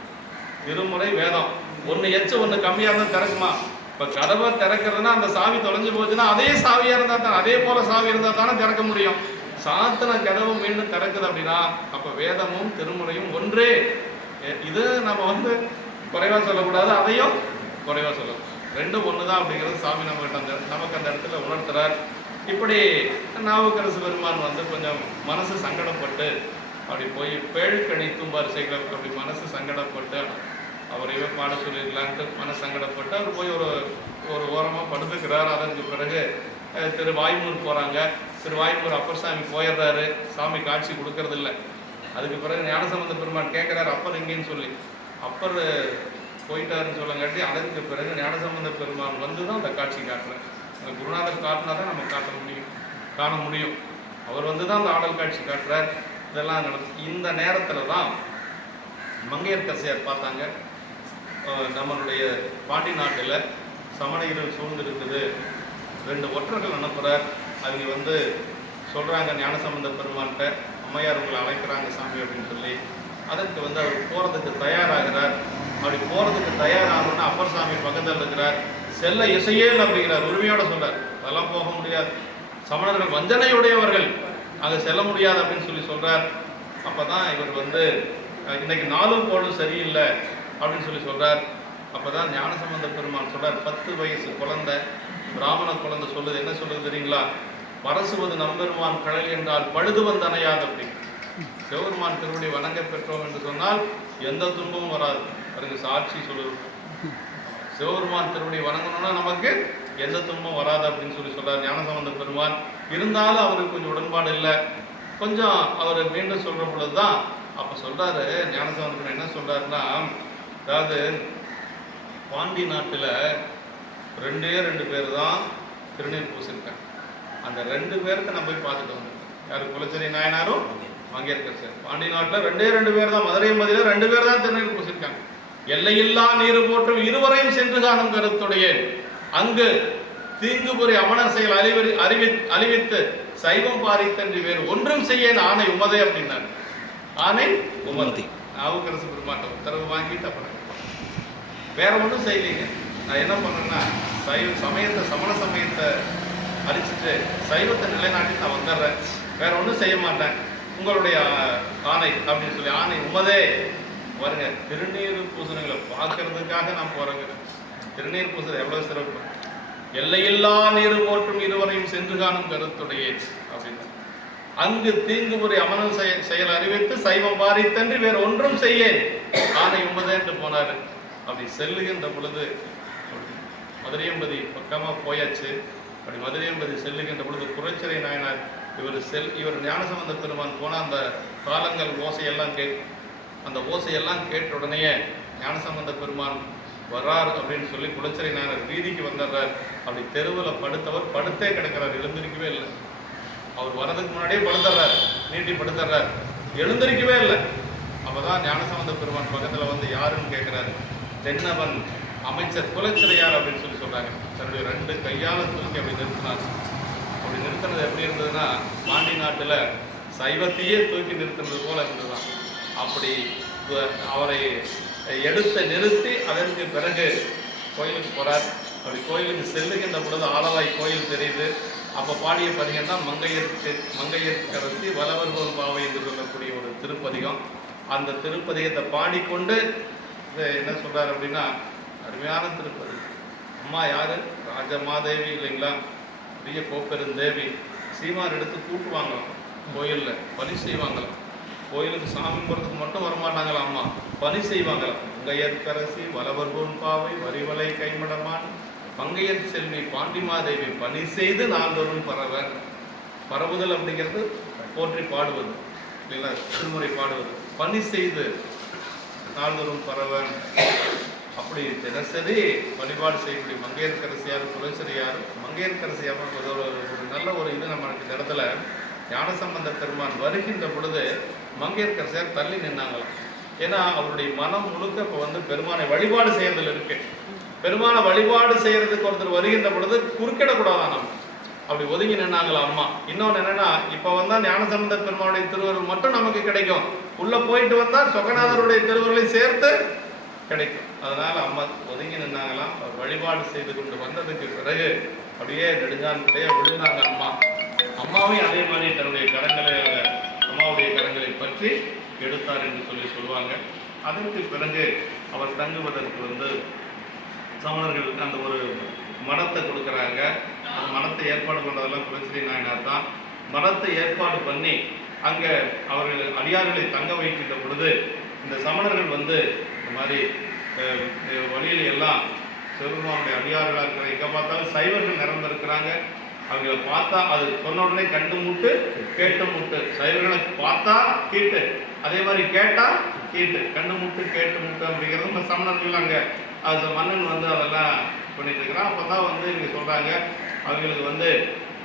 திருமுறை வேதம் ஒன்று எச்சு ஒன்று கம்மியாக தான் திறக்குமா? இப்போ கதவை திறக்கிறதுனா அந்த சாவி தொலைஞ்சு போச்சுன்னா அதே சாவியாக இருந்தால் தான், அதே போல சாவி இருந்தால் தானே திறக்க முடியும். சாத்தின கதவு மீண்டும் திறக்குது அப்படின்னா அப்போ வேதமும் திருமுறையும் ஒன்றே. இது நம்ம குறைவா சொல்லக்கூடாது, அதையும் குறைவா சொல்லக்கூடாது. ரெண்டும் ஒன்று தான் அப்படிங்கிறது சாமி நமக்கு அந்த இடத்துல உணர்த்துறார். இப்படி நாவுக்கரசு பெருமான் கொஞ்சம் மனசு சங்கடப்பட்டு அப்படி போய் பேழ்கணி தும்பார் சேக்கிழாருக்கு அப்படி மனசு சங்கடப்பட்டு அவரையே பாட சொல்லிடலான்ட்டு மனசு சங்கடப்பட்டு அவர் போய் ஒரு ஓரமாக படுத்துக்கிறார். அதற்கு பிறகு திருவாய்மூர் போகிறாங்க. திருவாய்மூர் அப்பர் சாமி போயிடுறாரு. சாமி காட்சி கொடுக்கறது இல்லை. அதுக்கு பிறகு ஞானசம்பந்த பெருமான் கேட்குறாரு, அப்பர் எங்கேன்னு சொல்லி. அப்பர் போயிட்டாருன்னு சொல்லங்காட்டி அதற்கு பிறகு ஞானசம்பந்த பெருமான் தான் அந்த காட்சி காட்டுறார். அந்த குருநாதர் காட்டினா தான் நம்ம காண முடியும். அவர் தான் அந்த ஆடல் காட்சி காட்டுறார். இதெல்லாம் நடக்கும். இந்த நேரத்தில் தான் மங்கையர்க்கரசியார் பார்த்தாங்க, நம்மளுடைய பாண்டி நாட்டில் சமணகிரிகள் சூழ்ந்திருக்குது. 2 ஒற்றர்கள் அனுப்புகிறார். அவங்க சொல்கிறாங்க ஞானசம்பந்த பெருமான்கிட்ட, அம்மையார் உங்களை அழைக்கிறாங்க சாமி அப்படின்னு சொல்லி அதற்கு வந்து அவர் போகிறதுக்கு தயாராகிறார். அப்படி போகிறதுக்கு தயாராகணும்னா அப்பர் சாமி பக்கத்தில் இருக்கிறார். செல்ல இசையேல் அப்படிங்கிறார், உரிமையோட சொல்றார். அதெல்லாம் போக முடியாது, சமணர்கள் வஞ்சனையுடையவர்கள், அங்கே செல்ல முடியாது அப்படின்னு சொல்லி சொல்றார். அப்போதான் இவர் வந்து இன்னைக்கு நாளும் போலும் சரியில்லை அப்படின்னு சொல்லி சொல்றார். அப்போதான் ஞானசம்பந்த பெருமான் சொல்றார், 10 வயசு குழந்தை, பிராமண குழந்தை சொல்லுது, என்ன சொல்லுது தெரியுங்களா? பரசுவது நம்பெருமான் கடல் என்றால் பழுது வந்து அணையாது. அப்படி சிவபெருமான் திருவடி வணங்க பெற்றோம் என்று சொன்னால் எந்த துன்பமும் வராது. அதுக்கு சாட்சி சொல்லுவோம், சிவபெருமான் திருவடி வணங்கணும்னா நமக்கு எந்த துன்பமும் வராது அப்படின்னு சொல்லி சொல்றார் ஞானசம்பந்த பெருமான். இருந்தாலும் அவருக்கு கொஞ்சம் உடன்பாடு இல்லை. கொஞ்சம் அவர் மீண்டும் சொல்ற பொழுதுதான் அப்ப சொல்றாரு ஞானசம்பந்த பெருமான் என்ன சொல்றாருன்னா, அதாவது பாண்டி நாட்டுல 2 பேர் தான் திருநீர் பூசிருக்காங்க. அந்த 2 பேருக்கு நான் போய் பார்த்துட்டு வந்தேன். யாரு? குலச்சேரி நாயனாரும் மங்கையர்க்கரசர். பாண்டி நாட்டில் 2 பேர் தான், மதுரை மதியில 2 பேர் தான் திருநீர் பூசிருக்காங்க. எல்லையில்லா நீர் போற்றும் இருவரையும் சென்று காணும் கருத்துடைய அங்கு தீங்குபுரி அமணர் செயல் அறிவித்து சைவம் பாரித்தன்றி வேறு ஒன்றும் செய்ய ஆணை உமதே அப்படின்னாரு. ஆணை உமதி. நாவுக்கரசு பெருமாட்ட உத்தரவு வாங்கிட்டு அப்புறம் வேற ஒன்றும் செய்யலைங்க. நான் என்ன பண்ணேன்னா சமண சமயத்தை அழிச்சிட்டு சைவத்தை நிலைநாட்டி நான் வந்துடுறேன், வேற ஒன்றும் செய்ய மாட்டேன், உங்களுடைய ஆணை அப்படின்னு சொல்லி ஆணை உமதே. பாருங்க, திருநீர் பூசணிகளை பார்க்கறதுக்காக நான் போறேங்க. திருநீர் பூசல் எவ்வளவு சிறப்பு! எல்லையில்லா நீர் போற்றும் இருவரையும் சென்று காணும் கருத்துடைய அப்படின்னு அங்கு தீங்குமுறை அமனல் செயல் அறிவித்து சைவம் பாரித்தன்றி வேற ஒன்றும் செய்ய ஆணை உமதே என்று போனாரு. அப்படி செல்லுகின்ற பொழுது மதுரையம்பதி பக்கமா போயாச்சு. அப்படி மதுரையம்பதி செல்லுகின்ற பொழுது குறைச்சரை நாயனார் இவர் ஞானசம்பந்த பெருமான் போன அந்த காலங்கள் ஓசையெல்லாம் அந்த ஓசையெல்லாம் கேட்ட உடனே ஞானசம்பந்த பெருமான் வர்றார் அப்படின்னு சொல்லி குலச்சரை நாயனார் வீதிக்கு வந்துடுறார். அப்படி தெருவில் படுத்தவர் படுத்தே கிடக்கிறார், எழுந்திருக்கவே இல்லை. அவர் வர்றதுக்கு முன்னாடியே படுத்துறார், நீட்டி படுத்துறார், எழுந்திருக்கவே இல்லை. அப்பதான் ஞானசம்பந்த பெருமான் பக்கத்துல வந்து யாருன்னு கேட்கிறாரு. தென்னவன் அமைச்சர் குலச்சிறையார் அப்படின்னு சொல்லி சொல்றாங்க. தன்னுடைய 2 கையால தூக்கி அப்படி நிறுத்தினார். அப்படி நிறுத்தினது எப்படி இருந்ததுன்னா, பாண்டி நாட்டுல சைவத்தையே தூக்கி நிறுத்தினது போல இருந்ததுதான். அப்படி அவரை எடுத்து நிறுத்தி அதற்கு பிறகு கோயிலுக்கு போறார். அப்படி கோயிலுக்கு செல்லுகின்ற பொழுது ஆலவாய் கோயில் தெரியுது. அப்ப பாடிய பதிகம் தான் மங்கையர்க்கரசி வலவர்கோன் பாவை என்று சொல்லக்கூடிய ஒரு திருப்பதிகம். அந்த திருப்பதிகத்தை பாடிக்கொண்டு என்ன சொல்றாரு அப்படின்னா, அருமையான திருப்பதி. அம்மா யாரு? ராஜமாதேவி இல்லைங்களா, பெரிய கோப்பெருந்தேவி. சீமார் எடுத்து கூட்டுவாங்களாம், கோயில்ல பலி செய்வாங்களாம். கோயிலுக்கு சாமி போறதுக்கு மட்டும் வரமாட்டாங்களாம், அம்மா பலி செய்வாங்களாம். மங்கையர்க்கரசி வலவர்கோன் பாவை வரிவலை கைமடமான் பங்கையர் செல்வி பாண்டிமாதேவி பணி செய்து நாள்தோறும் பரவுதல் அப்படிங்கிறது போற்றி பாடுவது இல்லைங்களா, திருமுறை பாடுவது. பணி செய்து நாள்தோறும் பரவன். அப்படி தினசரி வழிபாடு செய்யக்கூடிய மங்கையர்க்கரசியார் குலச்சரியார். மங்கையர்க்கரசியார் ஒரு நல்ல ஒரு இது நம்மளுக்கு இந்த இடத்துல ஞானசம்பந்த பெருமான் வருகின்ற பொழுது மங்கையர்க்கரசியார் தள்ளி நின்னாங்களாம். ஏன்னா அவருடைய மனம் முழுக்க இப்போ வந்து பெருமானை வழிபாடு செய்யறதுல இருக்கு. பெருமானை வழிபாடு செய்யறதுக்கு ஒருத்தர் வருகின்ற பொழுது குறுக்கிடக்கூடாதான் நம்ம. அப்படி ஒதுங்கி நின்னாங்களா அம்மா. இன்னொன்று என்னன்னா, இப்போ வந்தா ஞானசம்பந்த பெருமானுடைய திருவருள் மட்டும் நமக்கு கிடைக்கும், உள்ள போயிட்டு வந்தா சொகநாதருடைய திருவருளை சேர்த்து கிடைக்கும். அதனால அம்மா ஒதுங்கி நின்னாங்களாம். அவர் வழிபாடு செய்து கொண்டு வந்ததுக்கு பிறகு அப்படியே நெடுஞ்சான்கிட்டே விழுந்தாங்க அம்மா. அம்மாவையும் அதே மாதிரி தன்னுடைய கரங்களை அம்மாவுடைய கரங்களை பற்றி எடுத்தார் என்று சொல்லுவாங்க. அதற்கு பிறகு அவர் தங்குவதற்கு வந்து சமணர்கள் அந்த ஒரு மடத்தை கொடுக்குறாங்க. அந்த மடத்தை ஏற்பாடு பண்ணுறதெல்லாம் குலச்சிறை நாயனார் தான். மடத்தை ஏற்பாடு பண்ணி அங்கே அவர்கள் அடியார்களை தங்க வைக்கின்ற பொழுது இந்த சமணர்கள் வந்து இந்த மாதிரி வழியில எல்லாம் சிவபெருமானுடைய அடியார்களாக இருக்கிற எங்கே பார்த்தாலும் சைவர்கள் நிரம்பிருக்கிறாங்க. அவங்களை பார்த்தா அது சொன்ன உடனே கண்டு மூட்டு கேட்டு மூட்டு. சைவர்களை பார்த்தா கீட்டு, அதே மாதிரி கேட்டா கீட்டு, கண்டு மூட்டு கேட்டு மூட்டு அப்படிங்கிறது இந்த சமணர்கள் அங்கே அது மன்னன் வந்து அதெல்லாம் பண்ணிட்டு இருக்கிறான். அப்போ தான் வந்து இங்கே சொல்கிறாங்க, அவங்களுக்கு வந்து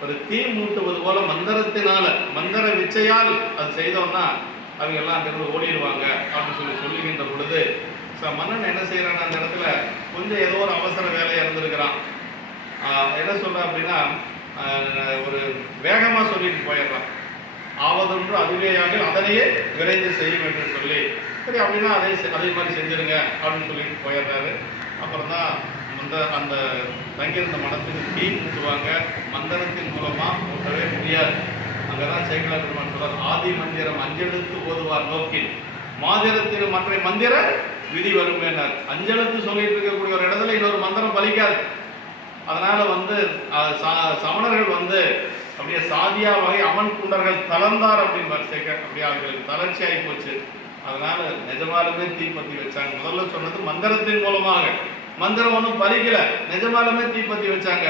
ஒரு தீ மூட்டுவது போல மந்திரத்தினால மந்திர விச்சையால் அது செய்தோம்னா அவங்க எல்லாம் அங்கிருந்து ஓடிடுவாங்க அப்படின்னு சொல்லுகின்ற பொழுது மன்னன் என்ன செய்யறான், அந்த இடத்துல கொஞ்சம் ஏதோ ஒரு அவசர வேலையாக இருந்திருக்கிறான். என்ன சொல்கிறான் அப்படின்னா, ஒரு வேகமாக சொல்லிட்டு போயிடுறான். ஆவதொன்று அதுவேயாக அதனையே விரைந்து செய்யும் என்று சொல்லி, சரி அப்படின்னா அதே மாதிரி செஞ்சிருங்க அப்படின்னு சொல்லிட்டு போயிடுறாரு. அப்புறம் தான் அந்த தங்கியிருந்த மடத்துக்கு தீ மூட்டுவாங்க. மந்திரத்தின் மூலமாக மூட்டவே முடியாது. அங்கே தான் சேக்கிழார் பெருமான் சொல்றார், ஆதி மந்திரம் அஞ்செழுத்து ஓதுவார் நோக்கில் மாதிரத்தில் மற்ற மந்திர விதி வரும் என்றார். அஞ்செழுத்து சொல்லிட்டு இருக்கக்கூடிய ஒரு இடத்துல இன்னொரு மந்திரம் பலிக்காது. அதனால சமணர்கள் அப்படியே சாதியா வகை அவன் குண்டர்கள் தளர்ந்தார் அப்படின்னு அப்படியே அவர்களுக்கு தளர்ச்சி ஆகி போச்சு. அதனால நிஜமாலுமே தீப்பத்தி வச்சாங்க. முதல்ல சொன்னது மந்திரத்தின் மூலமாக, மந்திரம் ஒன்றும் பலிக்கல, நிஜமாலுமே தீப்பத்தி வச்சாங்க.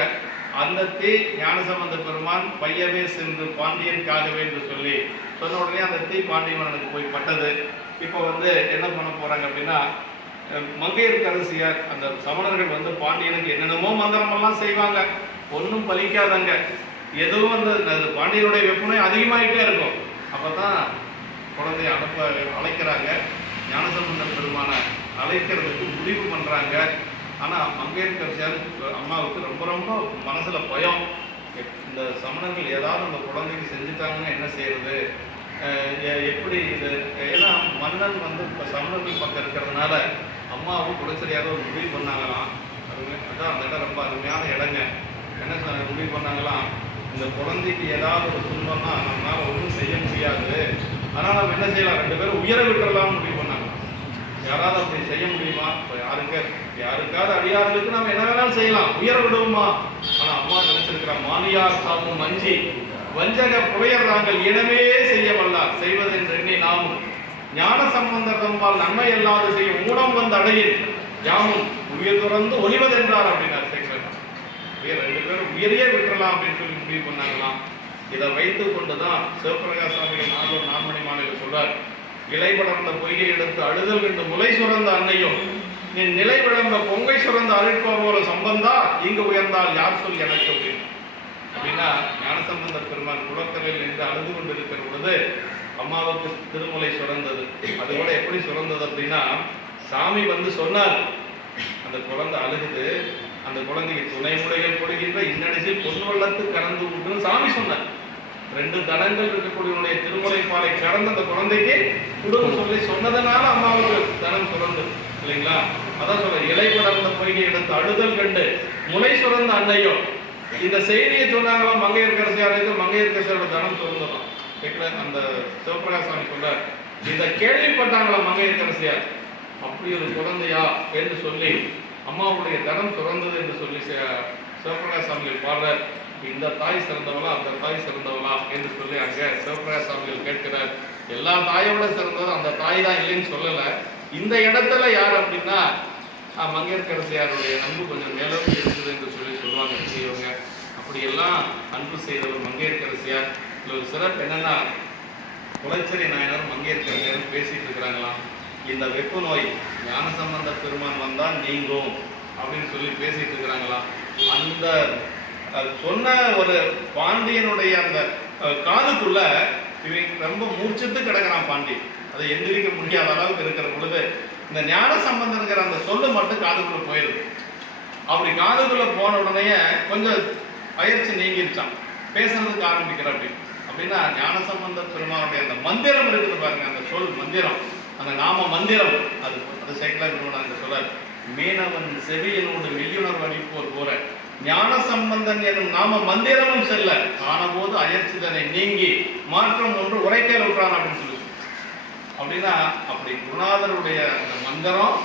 அந்த தீ ஞானசம்பந்த பெருமான் பையவே சென்று பாண்டியனுக்காகவே என்று சொல்லி சொன்ன உடனே அந்த தீ பாண்டியமன்னனுக்கு போய் பட்டது. இப்போ என்ன பண்ண போறாங்க அப்படின்னா, மங்கையர்க்கரசியார் அந்த சமணர்கள் பாண்டியனுக்கு என்னென்னமோ மந்திரமெல்லாம் செய்வாங்க, ஒன்றும் பலிக்காதங்க. எதுவும் அந்த பாண்டியனுடைய வெப்பனை அதிகமாகிட்டே இருக்கும். அப்போ தான் குழந்தைய அழைக்கிறாங்க. ஞானசம்பந்த பெருமான அழைக்கிறதுக்கு முடிவு பண்ணுறாங்க. ஆனால் மங்கையர்க்கரசியார் அம்மாவுக்கு ரொம்ப ரொம்ப மனசில் பயம். இந்த சமணர்கள் ஏதாவது அந்த குழந்தைக்கு செஞ்சுட்டாங்கன்னா என்ன செய்யறது, எப்படி இது, ஏன்னா மன்னன் இப்போ சமணர்கள் பக்கம் இருக்கிறதுனால அம்மாவும் குலச்சரியாக ஒரு முடிவு பண்ணாங்களாம். அதான் அந்த இடம் ரொம்ப அருமையான இடங்க. என்ன முடிவு பண்ணாங்களாம், இந்த குழந்தைக்கு ஏதாவது ஒரு துன்பம்னா நம்மளால ஒன்றும் செய்ய முடியாது, ஆனால் நம்ம என்ன செய்யலாம், 2 பேரும் உயர விட்டுறலாம்னு முடிவு பண்ணாங்க. யாராவது அப்படி செய்ய முடியுமா? இப்போ யாருக்காவது அடியார்களுக்கு நம்ம என்ன வேணாலும் செய்யலாம், உயர விடுவோமா? ஆனால் அம்மா நினைச்சிருக்கிறா, மானியார் தாமும் மஞ்சி வஞ்சக புலையர் நாங்கள் இனமே செய்ய வல்லார் செய்வதென்று எண்ணி நாமும் ஞான சம்பந்தர் தம்பால் நன்மை அல்லாது செய்யும் ஊனம் அடையில் யாமும் உயிர் துறந்து ஒளிவதென்றார் அப்படின்னார். 2 பேரும் உயிரையே விட்டுறலாம் அப்படின்னு சொல்லி முடிவு பண்ணாங்களாம். இதை வைத்து கொண்டுதான் சிவபிரகாச சுவாமிகள் நான்மணி மாலையில் சொல்றார், இலை வளர்ந்த பொய்கை எடுத்து அழுதல் கண்டு முளை சுரந்த அன்னையும் நீ நிலை விளந்த பொங்கை சுரந்த அழிப்போல சம்பந்தா இங்கு உயர்ந்தால் யார் சொல் எனக்கு அப்படின்னா, ஞானசம்பந்த பெருமான் குளக்கரையில் நின்று அழுது கொண்டிருக்கிற பொழுது அம்மாவுக்கு திருமுலை சுரந்தது. அது கூட எப்படி சுரந்தது அப்படின்னா, சாமி சொன்னார், அந்த குழந்தை அழுகுது, அந்த குழந்தைக்கு துணை முறைகள் கொடுக்கின்ற இன்னடிசில் பொன்வள்ளத்து கலந்து விட்டுன்னு சாமி சொன்னார். 2 தனங்கள் இருக்கக்கூடிய திருமுறை பாலை கடந்த அந்த குழந்தைக்கு குடும்பம் சொல்லி சொன்னதனால அம்மாவுக்கு தனம் சுரந்தது இல்லைங்களா? அதான் சொல்ற, இலை படர்ந்த பொய்கை எடுத்து அழுதல் கண்டு முளை சுரந்த அன்னையோ, இந்த செய்தியை சொன்னாங்களாம் மங்கையர்க்கரசியாருக்கு. மங்கையர்க்கரசியோட தனம் சுரந்தலாம் கேட்கல. அந்த சிவபிரகாச சுவாமி சொல்றார், இதை கேள்விப்பட்டாங்களாம் மங்கையர்க்கரசியார், அப்படி ஒரு குழந்தையா என்று சொல்லி அம்மாவுடைய தனம் சுரந்தது என்று சொல்லி சிவபிரகாச சுவாமிகள் பாடுறார். இந்த தாய் சிறந்தவளா அந்த தாய் சிறந்தவளா என்று சொல்லி அங்கே சிவபிரகாச சுவாமிகள் கேட்கிறார். எல்லா தாயோட சிறந்ததும் அந்த தாய் தான் இல்லைன்னு சொல்லலை. இந்த இடத்துல யார் அப்படின்னா மங்கையர்க்கரசியாருடைய அன்பு கொஞ்சம் மேலும் இருக்குது என்று சொல்லி சொல்லுவாங்க பெரியவங்க. அப்படியெல்லாம் அன்பு செய்தவர் மங்கையர்க்கரசியார். இதில் ஒரு சிறப்பு என்னன்னா, குலச்சரி நாயனர் மங்கையர்க்கரசியார் பேசிட்டு இருக்கிறாங்களாம், இந்த வெப்ப நோய் ஞானசம்பந்த பெருமான் வந்தால் நீங்கும் அப்படின்னு சொல்லி பேசிட்டு இருக்கிறாங்களாம். அந்த சொன்ன ஒரு பாண்டியனுடைய அந்த காதுக்குள்ள இவங்க ரொம்ப மூர்ச்சித்து கிடக்கிறான் பாண்டியன். அதை எந்திரிக்க முடியாத அளவுக்கு இருக்கிற பொழுது இந்த ஞான சம்பந்தங்கிற அந்த சொல்லு மட்டும் காதுக்குள்ள போயிடுது. அப்படி காதுக்குள்ள போன உடனே கொஞ்சம் பயிற்சி நீங்கிருச்சான், பேசுறதுக்கு ஆரம்பிக்கிற அப்படின்னா ஞான சம்பந்த பெருமானுடைய அந்த மந்திரம் இருக்குது பாருங்க, அந்த சொல் மந்திரம், அந்த நாம மந்திரம், அது சேக்கிழார் அங்க சொல்றார், மீனவன் செவியனோடு மெய்யுணர்வு அளிப்போர் போற ஞான சம்பந்தன் எனும் நாம மந்திரமும் செல்ல ஆனபோது அயற்சிதனை நீங்கி மாற்றம் ஒன்று உரைக்கல் விட்டான் அப்படின்னு சொல்லி. அப்படின்னா அப்படி குருநாதருடைய அந்த மந்திரம்,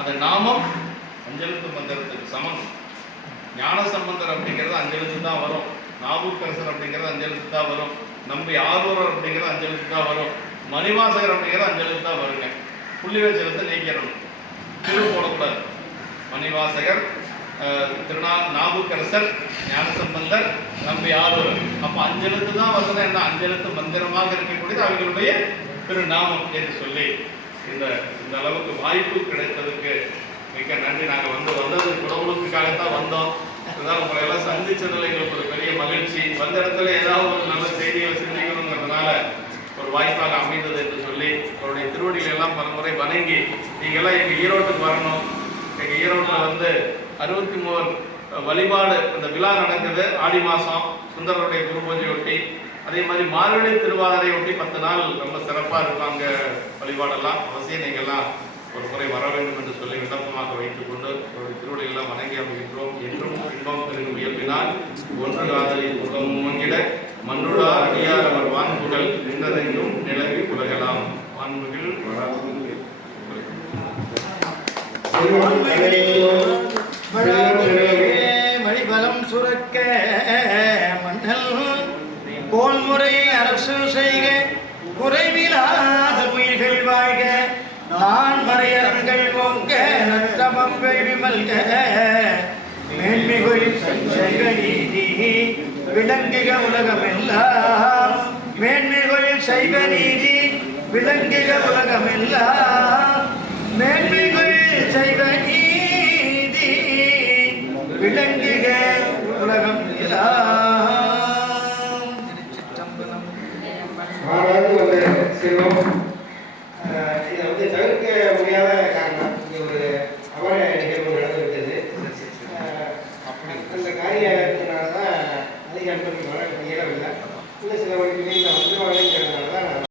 அந்த நாமம் அஞ்செழுத்து மந்திரத்துக்கு சமம். ஞான சம்பந்தர் அப்படிங்கிறது அஞ்செழுத்து தான் வரும், நாவுக்கரசர் அப்படிங்கிறது அஞ்செழுத்து தான் வரும், நம்பி ஆரூரர் அப்படிங்கிறது அஞ்செழுத்து தான் வரும், மணிவாசகர் அப்படிங்கிறது அஞ்செழுத்து தான் வருங்க. புள்ளி வச்செழுத்தை நீக்கிறணும், திரு போடக்கூடாது. மணிவாசகர், நாவுக்கரசர், ஞானசம்பந்தர், நம்பி ஆரூரர், அப்போ அஞ்செழுத்து தான் வருது. என்ன அஞ்செழுத்து மந்திரமாக இருக்கக்கூடியது அவர்களுடைய திருநாமம் என்று சொல்லி இந்த அளவுக்கு வாய்ப்பு கிடைத்ததுக்கு மிக்க நன்றி. நாங்கள் வந்தது குடமுழுக்காகத்தான் வந்தோம். அதனால் உங்களை எல்லாம் சந்திச்சதில் எங்களுக்கு ஒரு பெரிய மகிழ்ச்சி. வந்த இடத்துல ஏதாவது ஒரு நல்ல செய்திகளை சிந்திக்கணுங்கிறதுனால ஒரு வாய்ப்பாக அமைந்தது என்று சொல்லி அவருடைய திருவடிகள் எல்லாம் பலமுறை வணங்கி, நீங்கள்லாம் எங்கள் ஈரோட்டுக்கு வரணும். எங்கள் ஈரோட்டில் 63 வழிபாடு அந்த விழா நடக்குது. ஆடி மாதம் சுந்தரருடைய குரு பூஜையொட்டி அதே மாதிரி மார்கழி திருவாதிரை ஒட்டி 10 நாள் ரொம்ப சிறப்பாக இருப்பாங்க. வழிபாடெல்லாம் அவசியம் நீங்கள்லாம் ஒரு முறை வர வேண்டும் என்று சொல்லி விண்ணப்பமாக வைத்துக் கொண்டு அவருடைய திருவடியெல்லாம் வணங்கி அமைகின்றோம். என்றும் இன்பம் பெருகும் இயல்பினால் ஒன்று காதலில் உள்ளம் மங்கிட மன்றுடா அடியார் அவர் வான்புகள் நின்றதெங்கும் நிலவி உலகலாம். வான்புகள் வழிபலம் சுரக்க மன்னல் கோல்முறை அரசு செய்க குறைவிலாத உயிர்கள் வாழ்க நான் மறையரங்கள் ஓங்க நற்றமம் வேள்வி மல்க மேன்மிகுள் செய்க நீதி விளங்குக உலகமெல்லாம் மேன்மிகுள் செய்க நீதி விளங்குக உலகமெல்லாம் மேன்மிகுள் செய்க நீதி விளங்குக உலகம் எல்லாம். ஆறாவது சிவம்